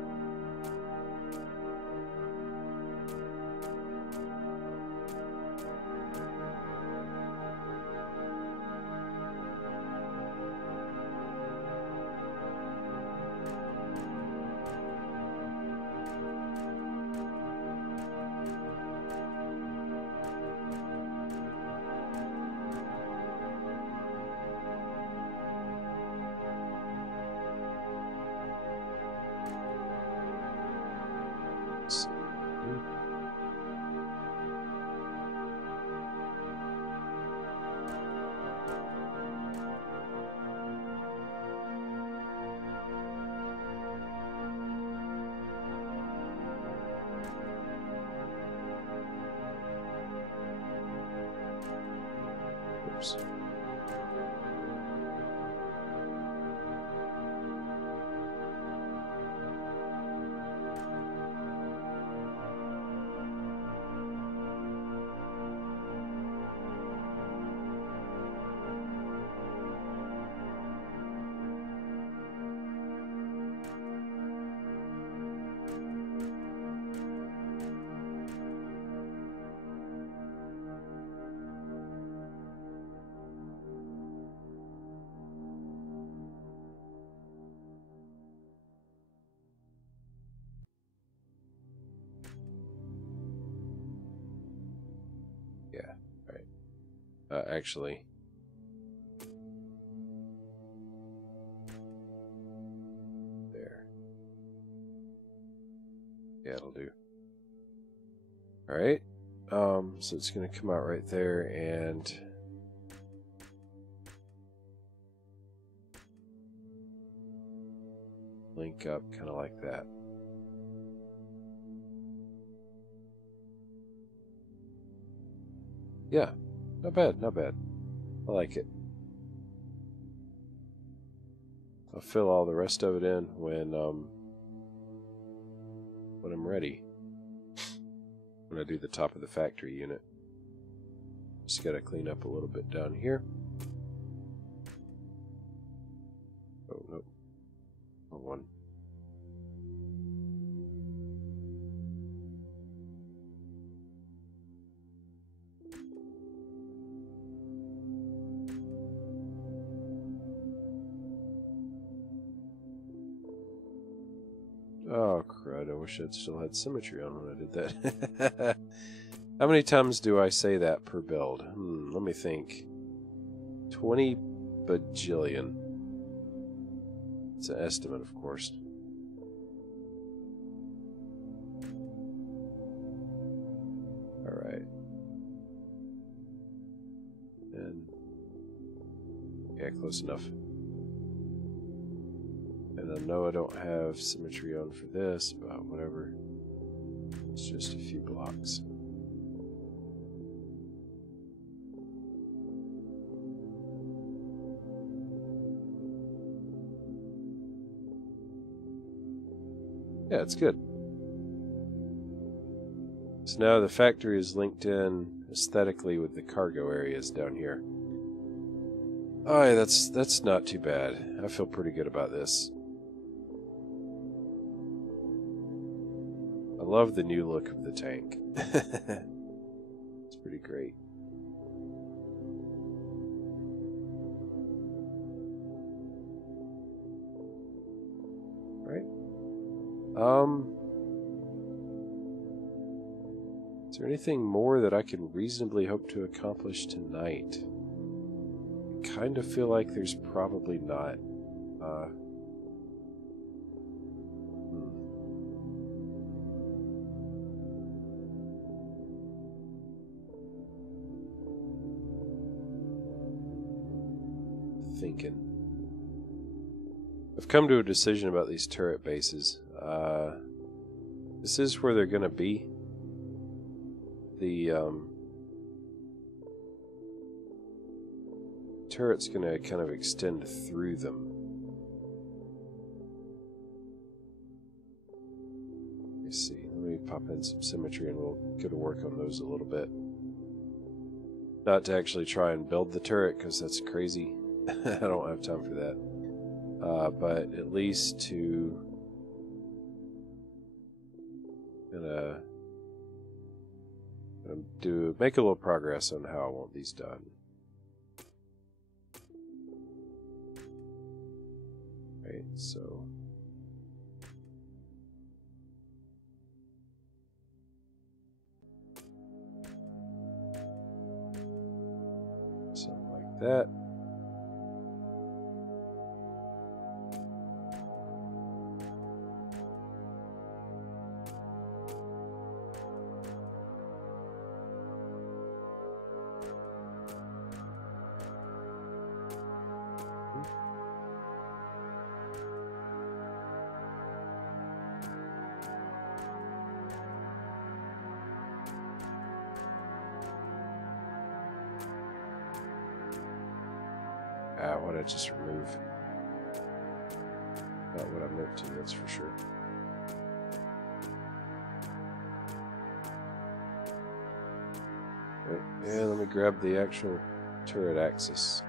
Oops. Actually. There. Yeah, it'll do. Alright. So it's going to come out right there and link up kind of like that. Yeah, not bad, not bad. I like it. I'll fill all the rest of it in when I'm ready. When I do the top of the factory unit. Just gotta clean up a little bit down here. Oh, no. Wrong one. Oh, crud. I wish I'd still had symmetry on when I did that. How many times do I say that per build? Let me think. 20 bajillion. It's an estimate, of course. Alright. And yeah, close enough. And I know I don't have symmetry on for this, but whatever. It's just a few blocks. Yeah, it's good. So now the factory is linked in aesthetically with the cargo areas down here. Oh, yeah, that's not too bad. I feel pretty good about this. I love the new look of the tank. It's pretty great. Right? Is there anything more that I can reasonably hope to accomplish tonight? I kind of feel like there's probably not. Thinking. I've come to a decision about these turret bases. This is where they're going to be. The turret's going to kind of extend through them. Let me see. Let me pop in some symmetry and we'll go to work on those a little bit. Not to actually try and build the turret because that's crazy. I don't have time for that. But at least to make a little progress on how I want these done. Right, so something like that. What I just remove. Not what I meant to, that's for sure. Right, and let me grab the actual turret axis.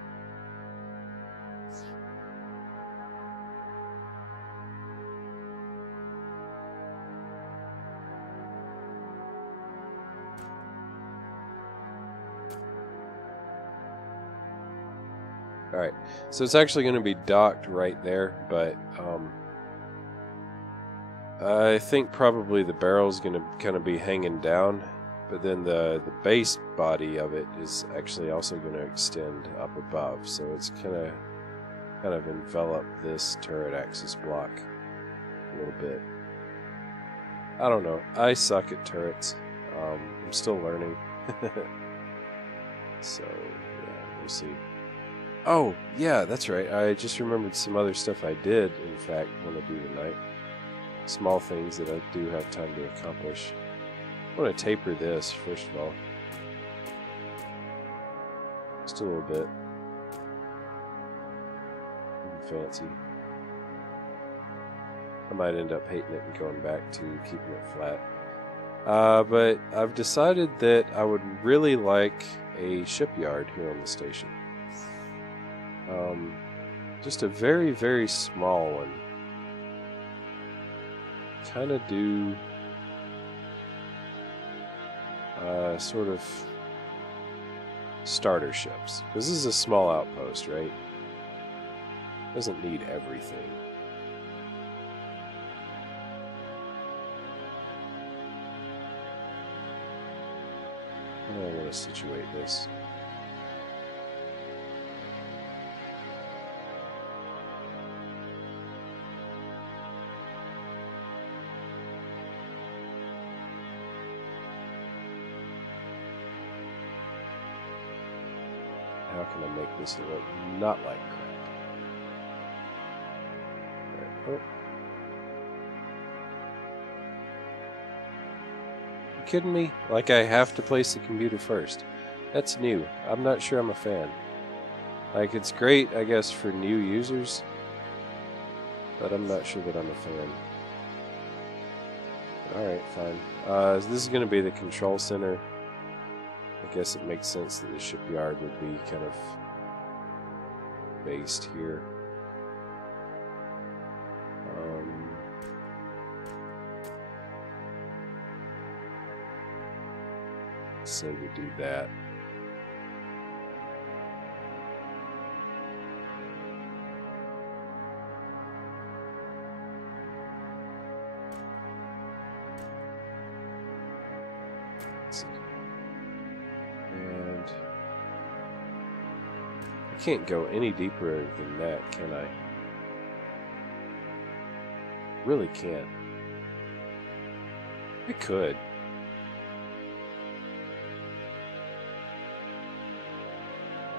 Alright, so it's actually going to be docked right there, but I think probably the barrel's going to kind of be hanging down but then the base body of it is actually also going to extend up above, so it's gonna kind of envelop this turret axis block a little bit. I don't know. I suck at turrets. I'm still learning. So, yeah, we'll see. Oh, yeah, that's right. I just remembered some other stuff I did, in fact, want to do tonight. Small things that I do have time to accomplish. I want to taper this, first of all. Just a little bit. Nothing fancy. I might end up hating it and going back to keeping it flat. But I've decided that I would really like a shipyard here on the station. Just a very, very small one. Kind of do sort of starter ships. Because this is a small outpost, right? Doesn't need everything. How do I want to situate this? How can I make this look not like crap? Right. Oh. You kidding me? Like I have to place the computer first. That's new. I'm not sure I'm a fan. Like it's great, I guess, for new users, but I'm not sure that I'm a fan. Alright, fine. This is going to be the control center. I guess it makes sense that the shipyard would be kind of based here. So we do that. And I can't go any deeper than that, can I? Really can't. I could.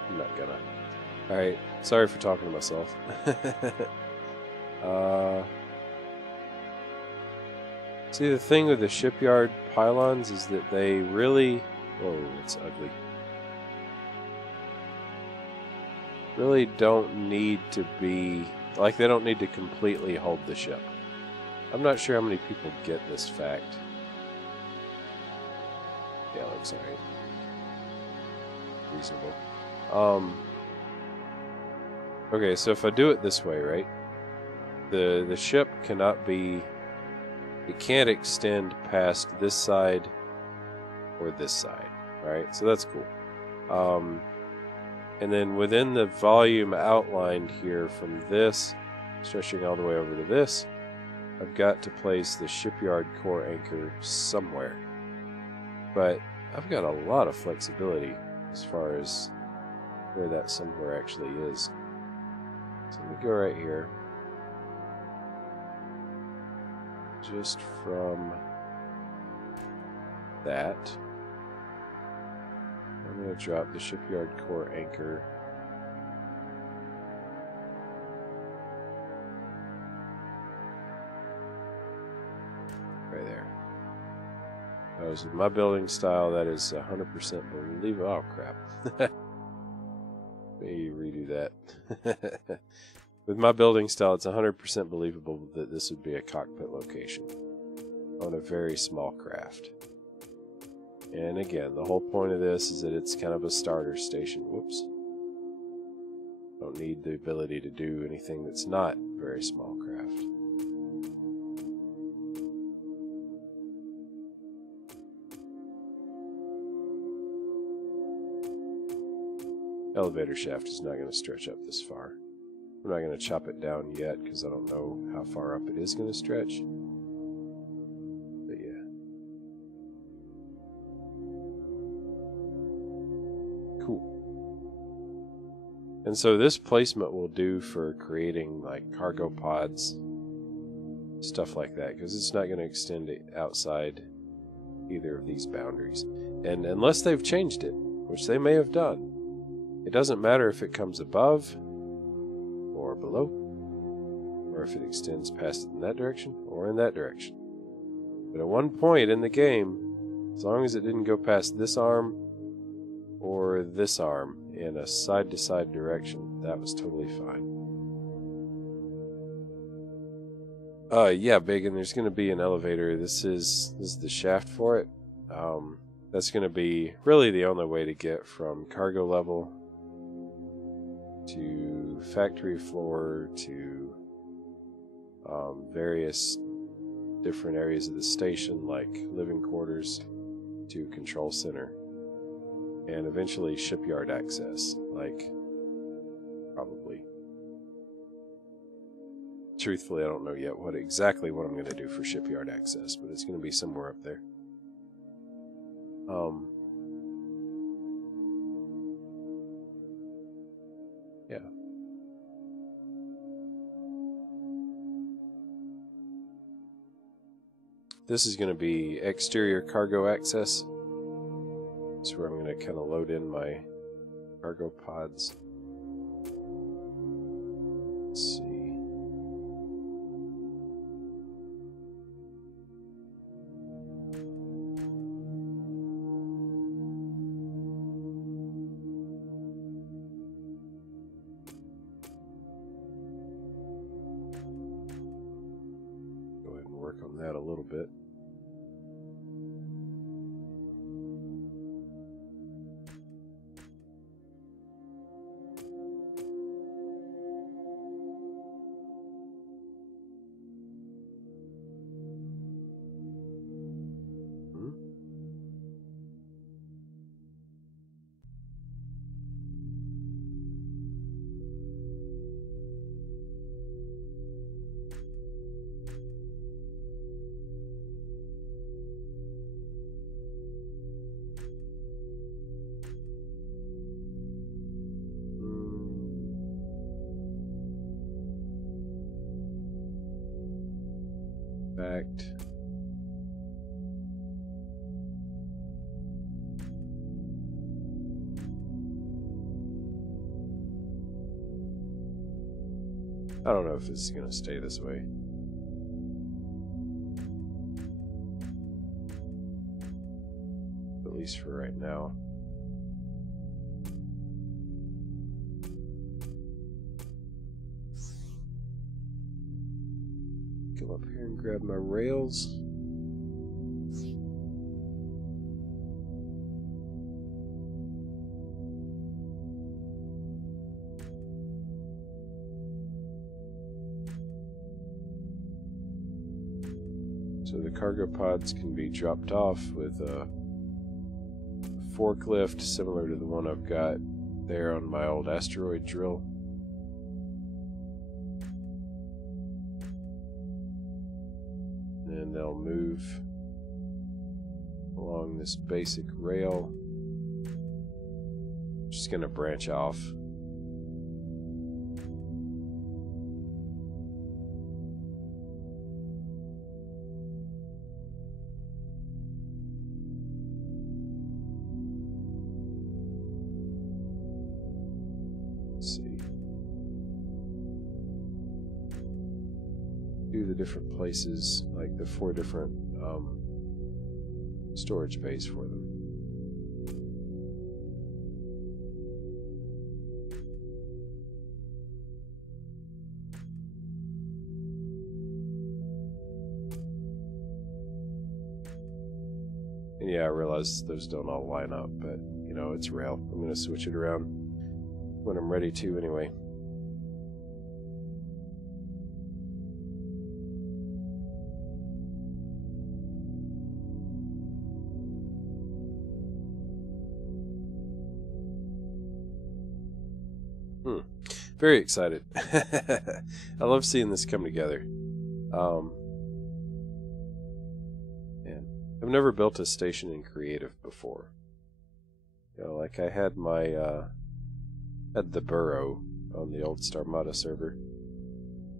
I'm not gonna. Alright, sorry for talking to myself. See, the thing with the shipyard pylons is that they really... Whoa, it's ugly. Really don't need to be... Like, they don't need to completely hold the ship. I'm not sure how many people get this fact. Yeah, looks alright. Reasonable. Okay, so if I do it this way, right? The ship cannot be... It can't extend past this side or this side. Alright, so that's cool. And then within the volume outlined here from this, stretching all the way over to this, I've got to place the shipyard core anchor somewhere. But I've got a lot of flexibility as far as where that somewhere actually is. So let me go right here. Just from that, I'm going to drop the shipyard core anchor right there. Because with my building style, that is 100% believable. Oh, crap. Let me redo that. With my building style, it's 100% believable that this would be a cockpit location on a very small craft. And again, the whole point of this is that it's kind of a starter station. Whoops. Don't need the ability to do anything that's not very small craft. Elevator shaft is not going to stretch up this far. I'm not going to chop it down yet because I don't know how far up it is going to stretch. But yeah. And so this placement will do for creating like cargo pods, stuff like that, because it's not going to extend it outside either of these boundaries. And unless they've changed it, which they may have done, it doesn't matter if it comes above or below, or if it extends past it in that direction or in that direction. But at one point in the game, as long as it didn't go past this arm or this arm in a side-to-side direction, that was totally fine. Yeah, Big, and there's going to be an elevator. This is the shaft for it. That's going to be really the only way to get from cargo level to factory floor to various different areas of the station, like living quarters, to control center, and eventually shipyard access, like probably. Truthfully, I don't know yet exactly what I'm going to do for shipyard access, but it's going to be somewhere up there. Yeah. This is going to be exterior cargo access. That's where I'm going to kind of load in my cargo pods. Let's see. Go ahead and work on that a little bit. Fact. I don't know if it's going to stay this way. At least for right now. Come up here and grab my rails. So the cargo pods can be dropped off with a forklift similar to the one I've got there on my old asteroid drill. And they'll move along this basic rail, just going to branch off. Let's see. Do the different places, like the 4 different storage bays for them. And yeah, I realize those don't all line up, but you know, it's rail. I'm going to switch it around when I'm ready to anyway. Very excited. I love seeing this come together. And I've never built a station in creative before. You know, like I had my had the burrow on the old Starmade server,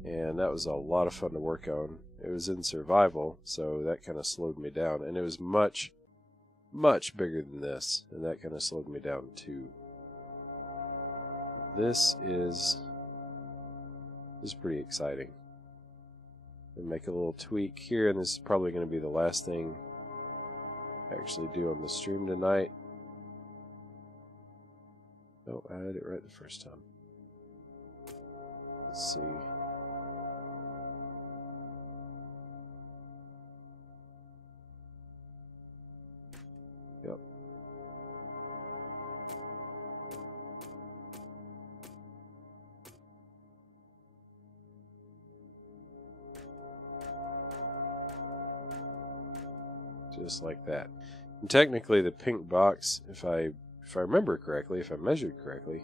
and that was a lot of fun to work on. It was in survival, so that kind of slowed me down, and it was much bigger than this, and that kind of slowed me down too. This is pretty exciting. And make a little tweak here, and this is probably going to be the last thing I actually do on the stream tonight. Oh, I had it right the first time. Let's see. Yep. Just like that. And technically the pink box, if I remember correctly, if I measured correctly,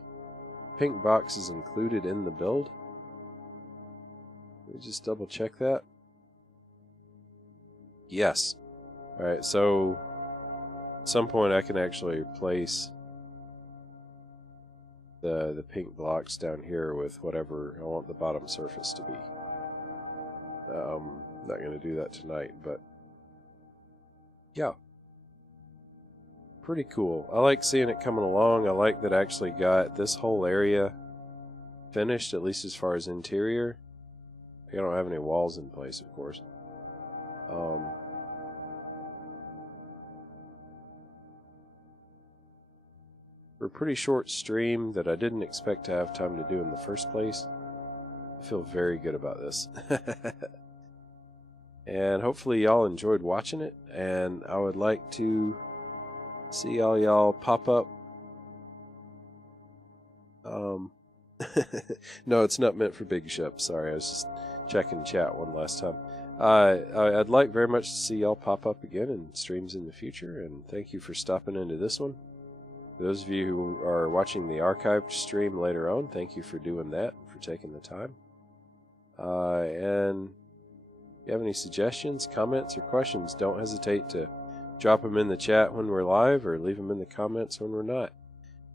pink box is included in the build. Let me just double check that. Yes. Alright, so at some point I can actually replace the pink blocks down here with whatever I want the bottom surface to be. Not going to do that tonight, but yeah. Pretty cool. I like seeing it coming along. I like that I actually got this whole area finished, at least as far as interior. I don't have any walls in place, of course. For a pretty short stream that I didn't expect to have time to do in the first place, I feel very good about this. And hopefully y'all enjoyed watching it, and I would like to see all y'all pop up. No, it's not meant for big ships. Sorry, I was just checking chat one last time. I'd like very much to see y'all pop up again in streams in the future, and thank you for stopping into this one. For those of you who are watching the archived stream later on, thank you for doing that, for taking the time. And if you have any suggestions, comments, or questions, don't hesitate to drop them in the chat when we're live, or leave them in the comments when we're not.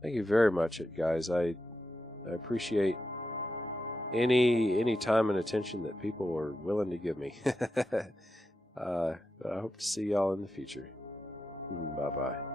Thank you very much, guys. I appreciate any time and attention that people are willing to give me. I hope to see y'all in the future. Bye-bye.